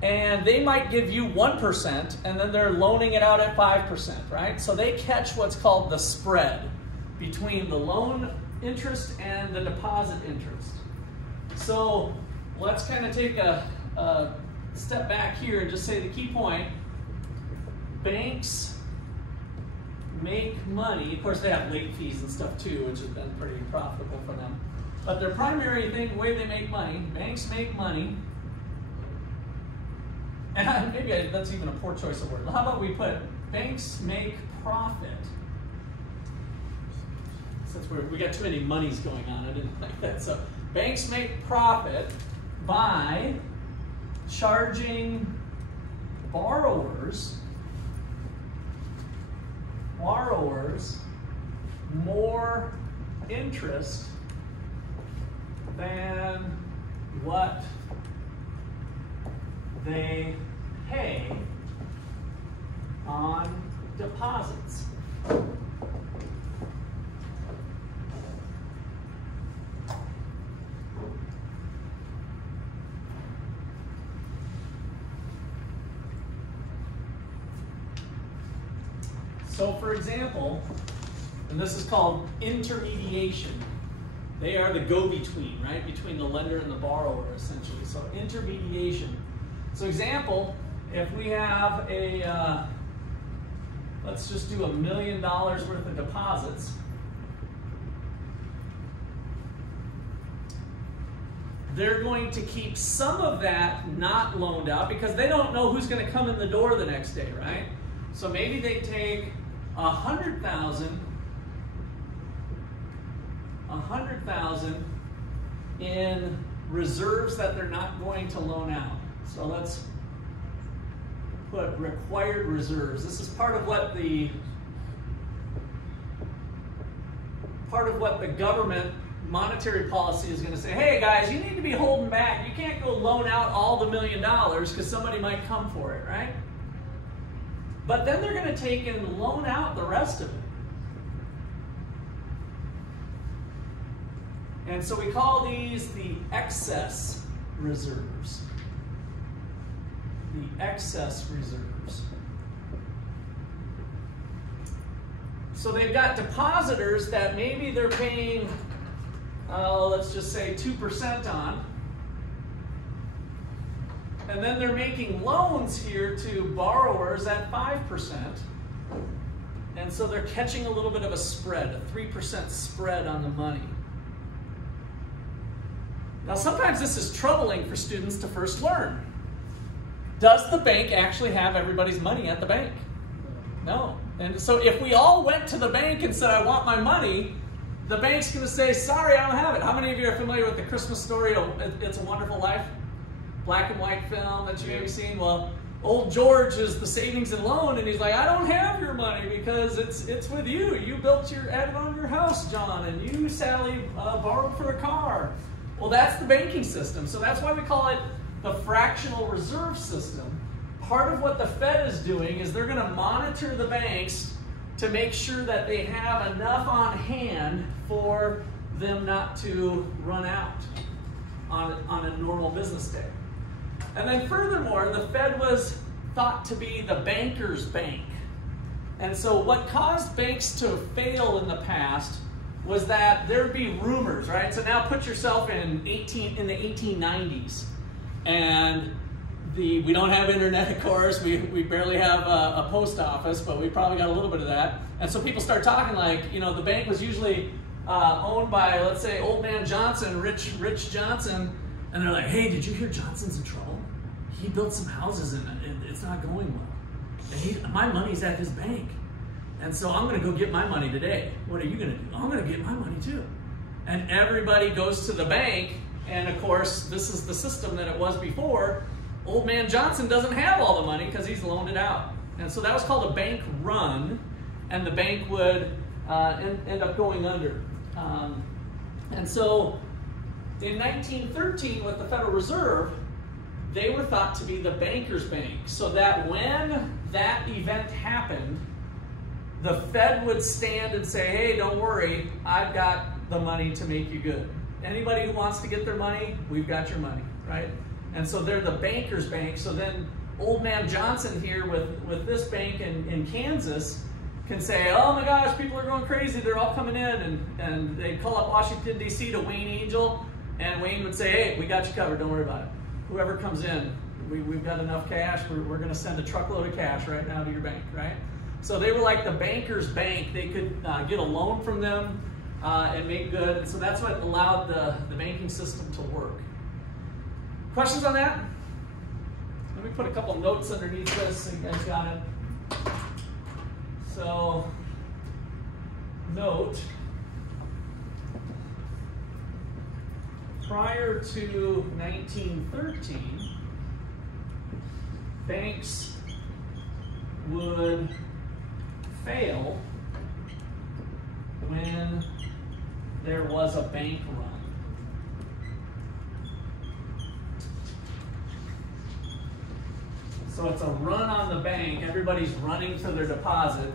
and they might give you 1%, and then they're loaning it out at 5%, right? So they catch what's called the spread between the loan interest and the deposit interest. So let's kind of take a step back here and just say the key point. Banks make money. Of course, they have late fees and stuff too, which has been pretty profitable for them. But their primary thing, the way they make money, banks make money. And maybe that's even a poor choice of word. How about we put banks make profit? Since we got too many monies going on, I didn't like that. So banks make profit by charging borrowers more interest than what they pay on deposits. So for example, and this is called intermediation. They are the go-between, right? Between the lender and the borrower, essentially. So intermediation. So example, if we have a, let's just do $1 million worth of deposits. They're going to keep some of that not loaned out because they don't know who's going to come in the door the next day, right? So maybe they take 100,000 in reserves that they're not going to loan out. So let's put required reserves. This is part of what the government monetary policy is going to say. Hey guys, you need to be holding back. You can't go loan out all the $1 million because somebody might come for it, right? But then they're going to take and loan out the rest of it. And so we call these the excess reserves. The excess reserves. So they've got depositors that maybe they're paying, let's just say 2% on. And then they're making loans here to borrowers at 5%. And so they're catching a little bit of a spread, a 3% spread on the money. Now sometimes this is troubling for students to first learn. Does the bank actually have everybody's money at the bank? No. And so if we all went to the bank and said, I want my money, the bank's going to say, sorry, I don't have it. How many of you are familiar with the Christmas story, It's a Wonderful Life? Black and white film that you may have seen. Well, old George is the savings and loan, and he's like, I don't have your money because it's with you. You built added on your house, John, and you, Sally, borrowed for a car. Well, that's the banking system. So that's why we call it the fractional reserve system. Part of what the Fed is doing is they're going to monitor the banks to make sure that they have enough on hand for them not to run out on a normal business day. And then furthermore, the Fed was thought to be the banker's bank. And so what caused banks to fail in the past was that there'd be rumors, right? So now put yourself in the 1890s, and we don't have internet, of course. We barely have a post office, but we probably got a little bit of that. And so people start talking like, the bank was usually owned by, let's say, old man Johnson, Rich Johnson, and they're like, hey, did you hear Johnson's in trouble? He built some houses and it's not going well. And my money's at his bank. And so I'm gonna go get my money today. What are you gonna do? I'm gonna get my money too. And everybody goes to the bank, and of course, this is the system that it was before. Old man Johnson doesn't have all the money because he's loaned it out. And so that was called a bank run, and the bank would end up going under. And so in 1913, with the Federal Reserve, they were thought to be the banker's bank, so that when that event happened, the Fed would stand and say, hey, don't worry, I've got the money to make you good. Anybody who wants to get their money, we've got your money, right? And so they're the banker's bank. So then old man Johnson here with this bank in Kansas can say, oh my gosh, people are going crazy, they're all coming in, and they call up Washington, D.C. to Wayne Angel, and Wayne would say, hey, we got you covered, don't worry about it. Whoever comes in, we've got enough cash, we're gonna send a truckload of cash right now to your bank, right? So they were like the banker's bank. They could get a loan from them and make good, and so that's what allowed the banking system to work. Questions on that? Let me put a couple notes underneath this so you guys got it. So, note, prior to 1913, banks would fail when there was a bank run. So it's a run on the bank. Everybody's running for their deposit.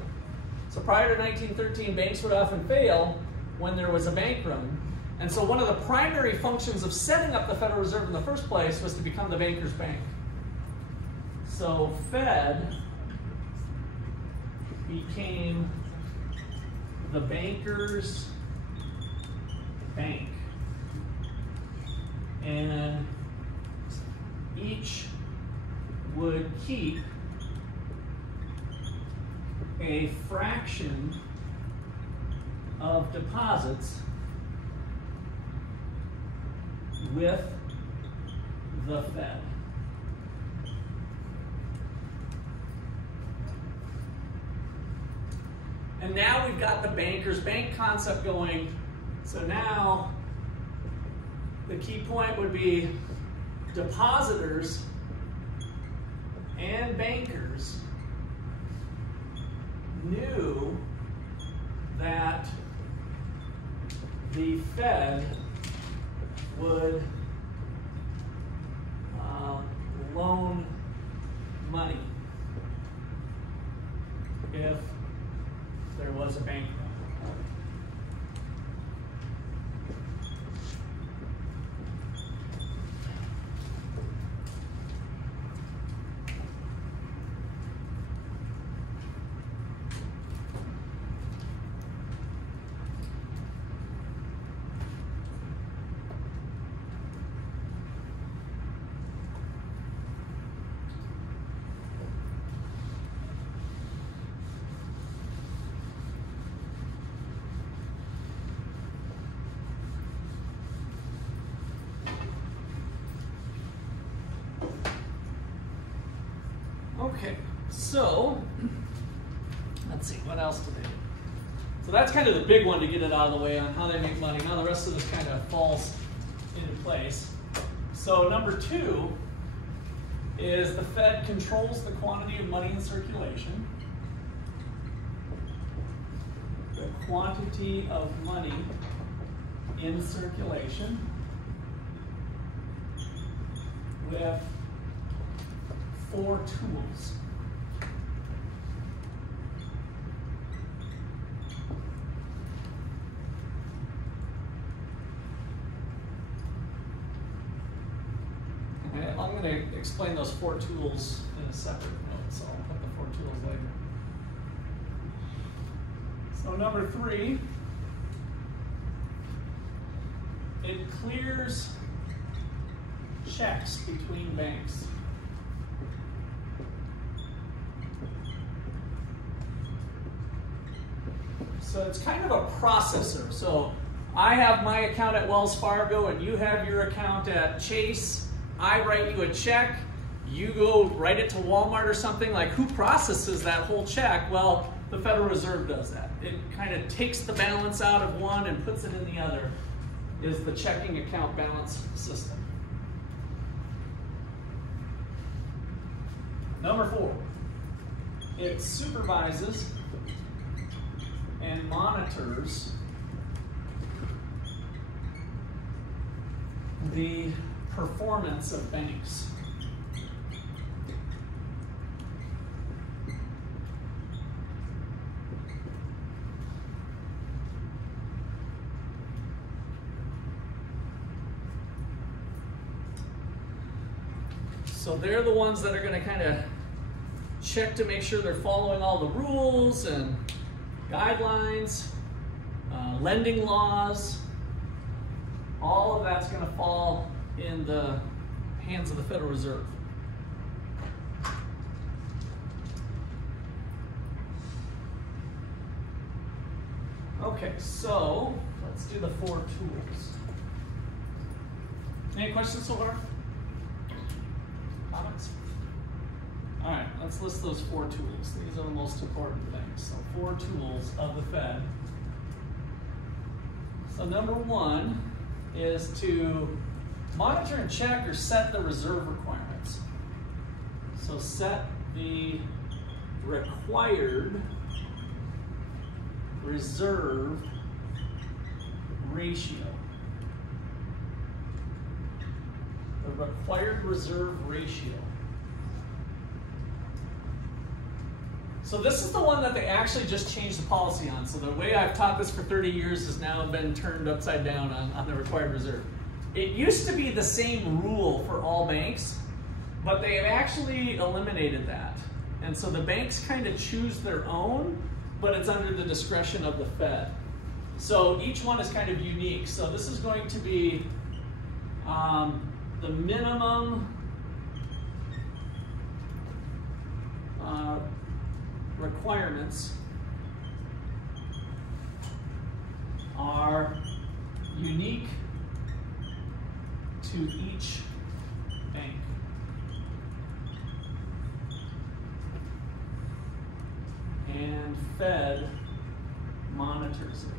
So prior to 1913, banks would often fail when there was a bank run. And so one of the primary functions of setting up the Federal Reserve in the first place was to become the banker's bank. So Fed became the banker's bank. And each would keep a fraction of deposits with the Fed. And now we've got the banker's bank concept going. So now the key point would be depositors and bankers knew that the Fed would loan money if there was a bank run. Okay, so let's see, what else do they do? So that's kind of the big one to get it out of the way on how they make money. Now the rest of this kind of falls into place. So number two is the Fed controls the quantity of money in circulation. The quantity of money in circulation with 4 tools. I'm going to explain those 4 tools in a separate note, so I'll put the 4 tools later. So number 3, it clears checks between banks. So it's kind of a processor. So I have my account at Wells Fargo and you have your account at Chase. I write you a check, you go write it to Walmart or something. Like, who processes that whole check? Well, the Federal Reserve does that. It kind of takes the balance out of one and puts it in the other, is the checking account balance system. Number 4, it supervises and monitors the performance of banks. So they're the ones that are going to kind of check to make sure they're following all the rules and guidelines, lending laws. All of that's going to fall in the hands of the Federal Reserve. Okay, so let's do the 4 tools. Any questions so far? Comments? All right, let's list those 4 tools. These are the most important things. So 4 tools of the Fed. So number 1 is to monitor and check or set the reserve requirements. So set the required reserve ratio. The required reserve ratio. So this is the one that they actually just changed the policy on. So the way I've taught this for 30 years has now been turned upside down on the required reserve. It used to be the same rule for all banks, but they have actually eliminated that. And so the banks kind of choose their own, but it's under the discretion of the Fed. So each one is kind of unique. So this is going to be the minimum requirements are unique to each bank. And Fed monitors it.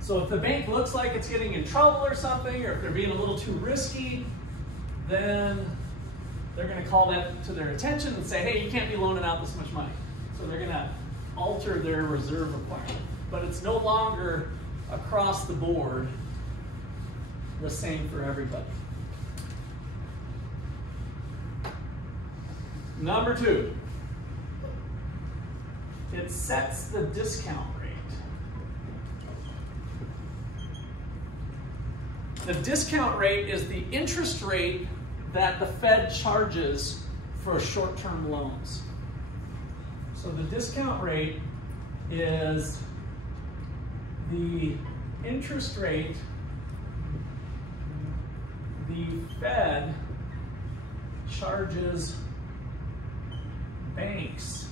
So if the bank looks like it's getting in trouble or something, or if they're being a little too risky, then they're going to call that to their attention and say, hey, you can't be loaning out this much money. So they're going to alter their reserve requirement. But it's no longer across the board the same for everybody. Number 2, it sets the discount rate. The discount rate is the interest rate that the Fed charges for short-term loans. So the discount rate is the interest rate the Fed charges banks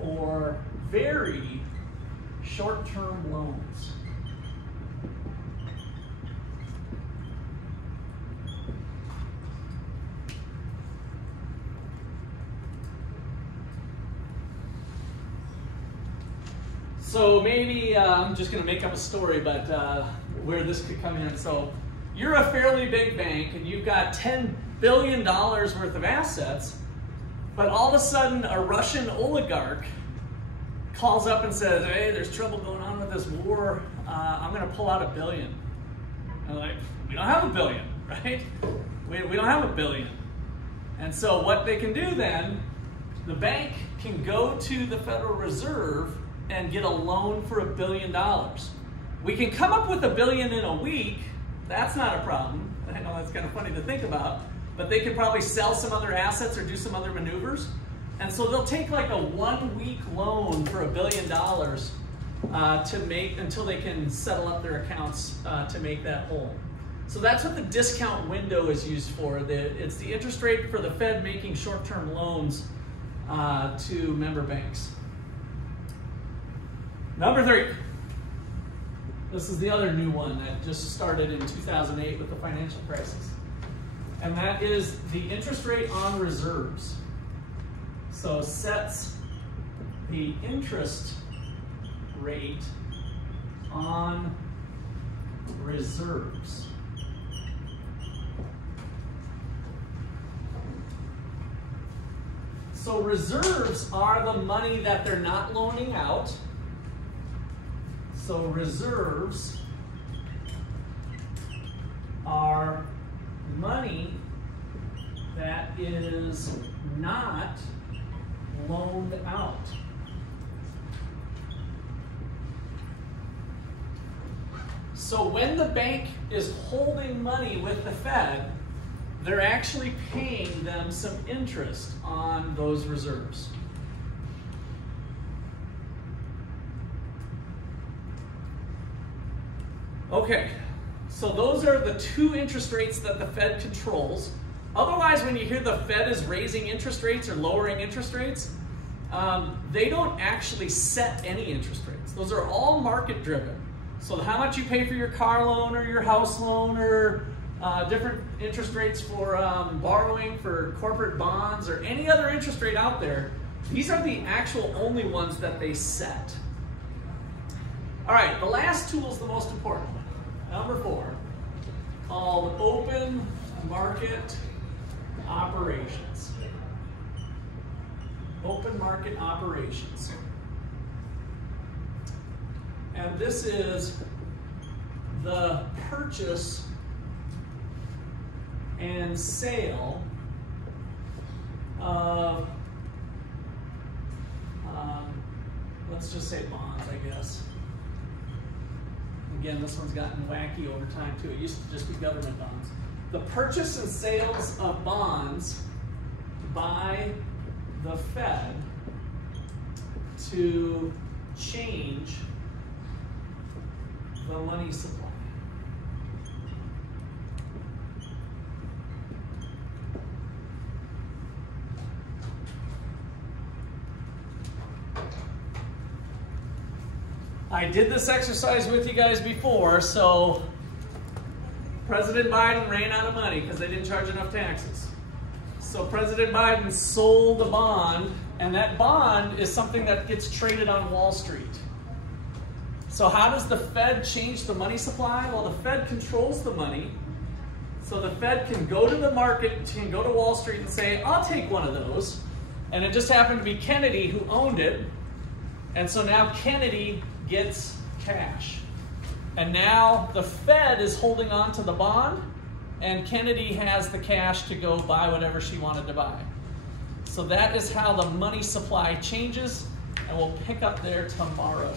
for very short-term loans. So maybe I'm just going to make up a story, but where this could come in. So you're a fairly big bank and you've got $10 billion worth of assets, but all of a sudden a Russian oligarch calls up and says, hey, there's trouble going on with this war. I'm going to pull out $1 billion. And they're like, we don't have $1 billion, right? We don't have $1 billion. And so what they can do then, the bank can go to the Federal Reserve and get a loan for $1 billion. We can come up with $1 billion in a week. That's not a problem. I know that's kind of funny to think about, but they can probably sell some other assets or do some other maneuvers. And so they'll take like a 1-week loan for $1 billion to make, until they can settle up their accounts to make that whole. So that's what the discount window is used for. It's the interest rate for the Fed making short-term loans to member banks. Number 3. This is the other new one that just started in 2008 with the financial crisis. And that is the interest rate on reserves. So sets the interest rate on reserves. So reserves are the money that they're not loaning out. So reserves are money that is not loaned out. So when the bank is holding money with the Fed, they're actually paying them some interest on those reserves. Okay, so those are the 2 interest rates that the Fed controls. Otherwise, when you hear the Fed is raising interest rates or lowering interest rates, they don't actually set any interest rates. Those are all market driven. So how much you pay for your car loan or your house loan, or different interest rates for borrowing for corporate bonds, or any other interest rate out there, these are the actual only ones that they set. All right, the last tool is the most important one. Number 4, called open market operations. Open market operations. And this is the purchase and sale of, let's just say bonds, I guess. Again, this one's gotten wacky over time too. It used to just be government bonds. The purchase and sales of bonds by the Fed to change the money supply. I did this exercise with you guys before, so President Biden ran out of money because they didn't charge enough taxes. So President Biden sold a bond, and that bond is something that gets traded on Wall Street. So how does the Fed change the money supply? Well, the Fed controls the money. So the Fed can go to the market, can go to Wall Street and say, I'll take one of those. And it just happened to be Kennedy who owned it. And so now Kennedy gets cash. And now the Fed is holding on to the bond, and Kennedy has the cash to go buy whatever she wanted to buy. So that is how the money supply changes, and we'll pick up there tomorrow.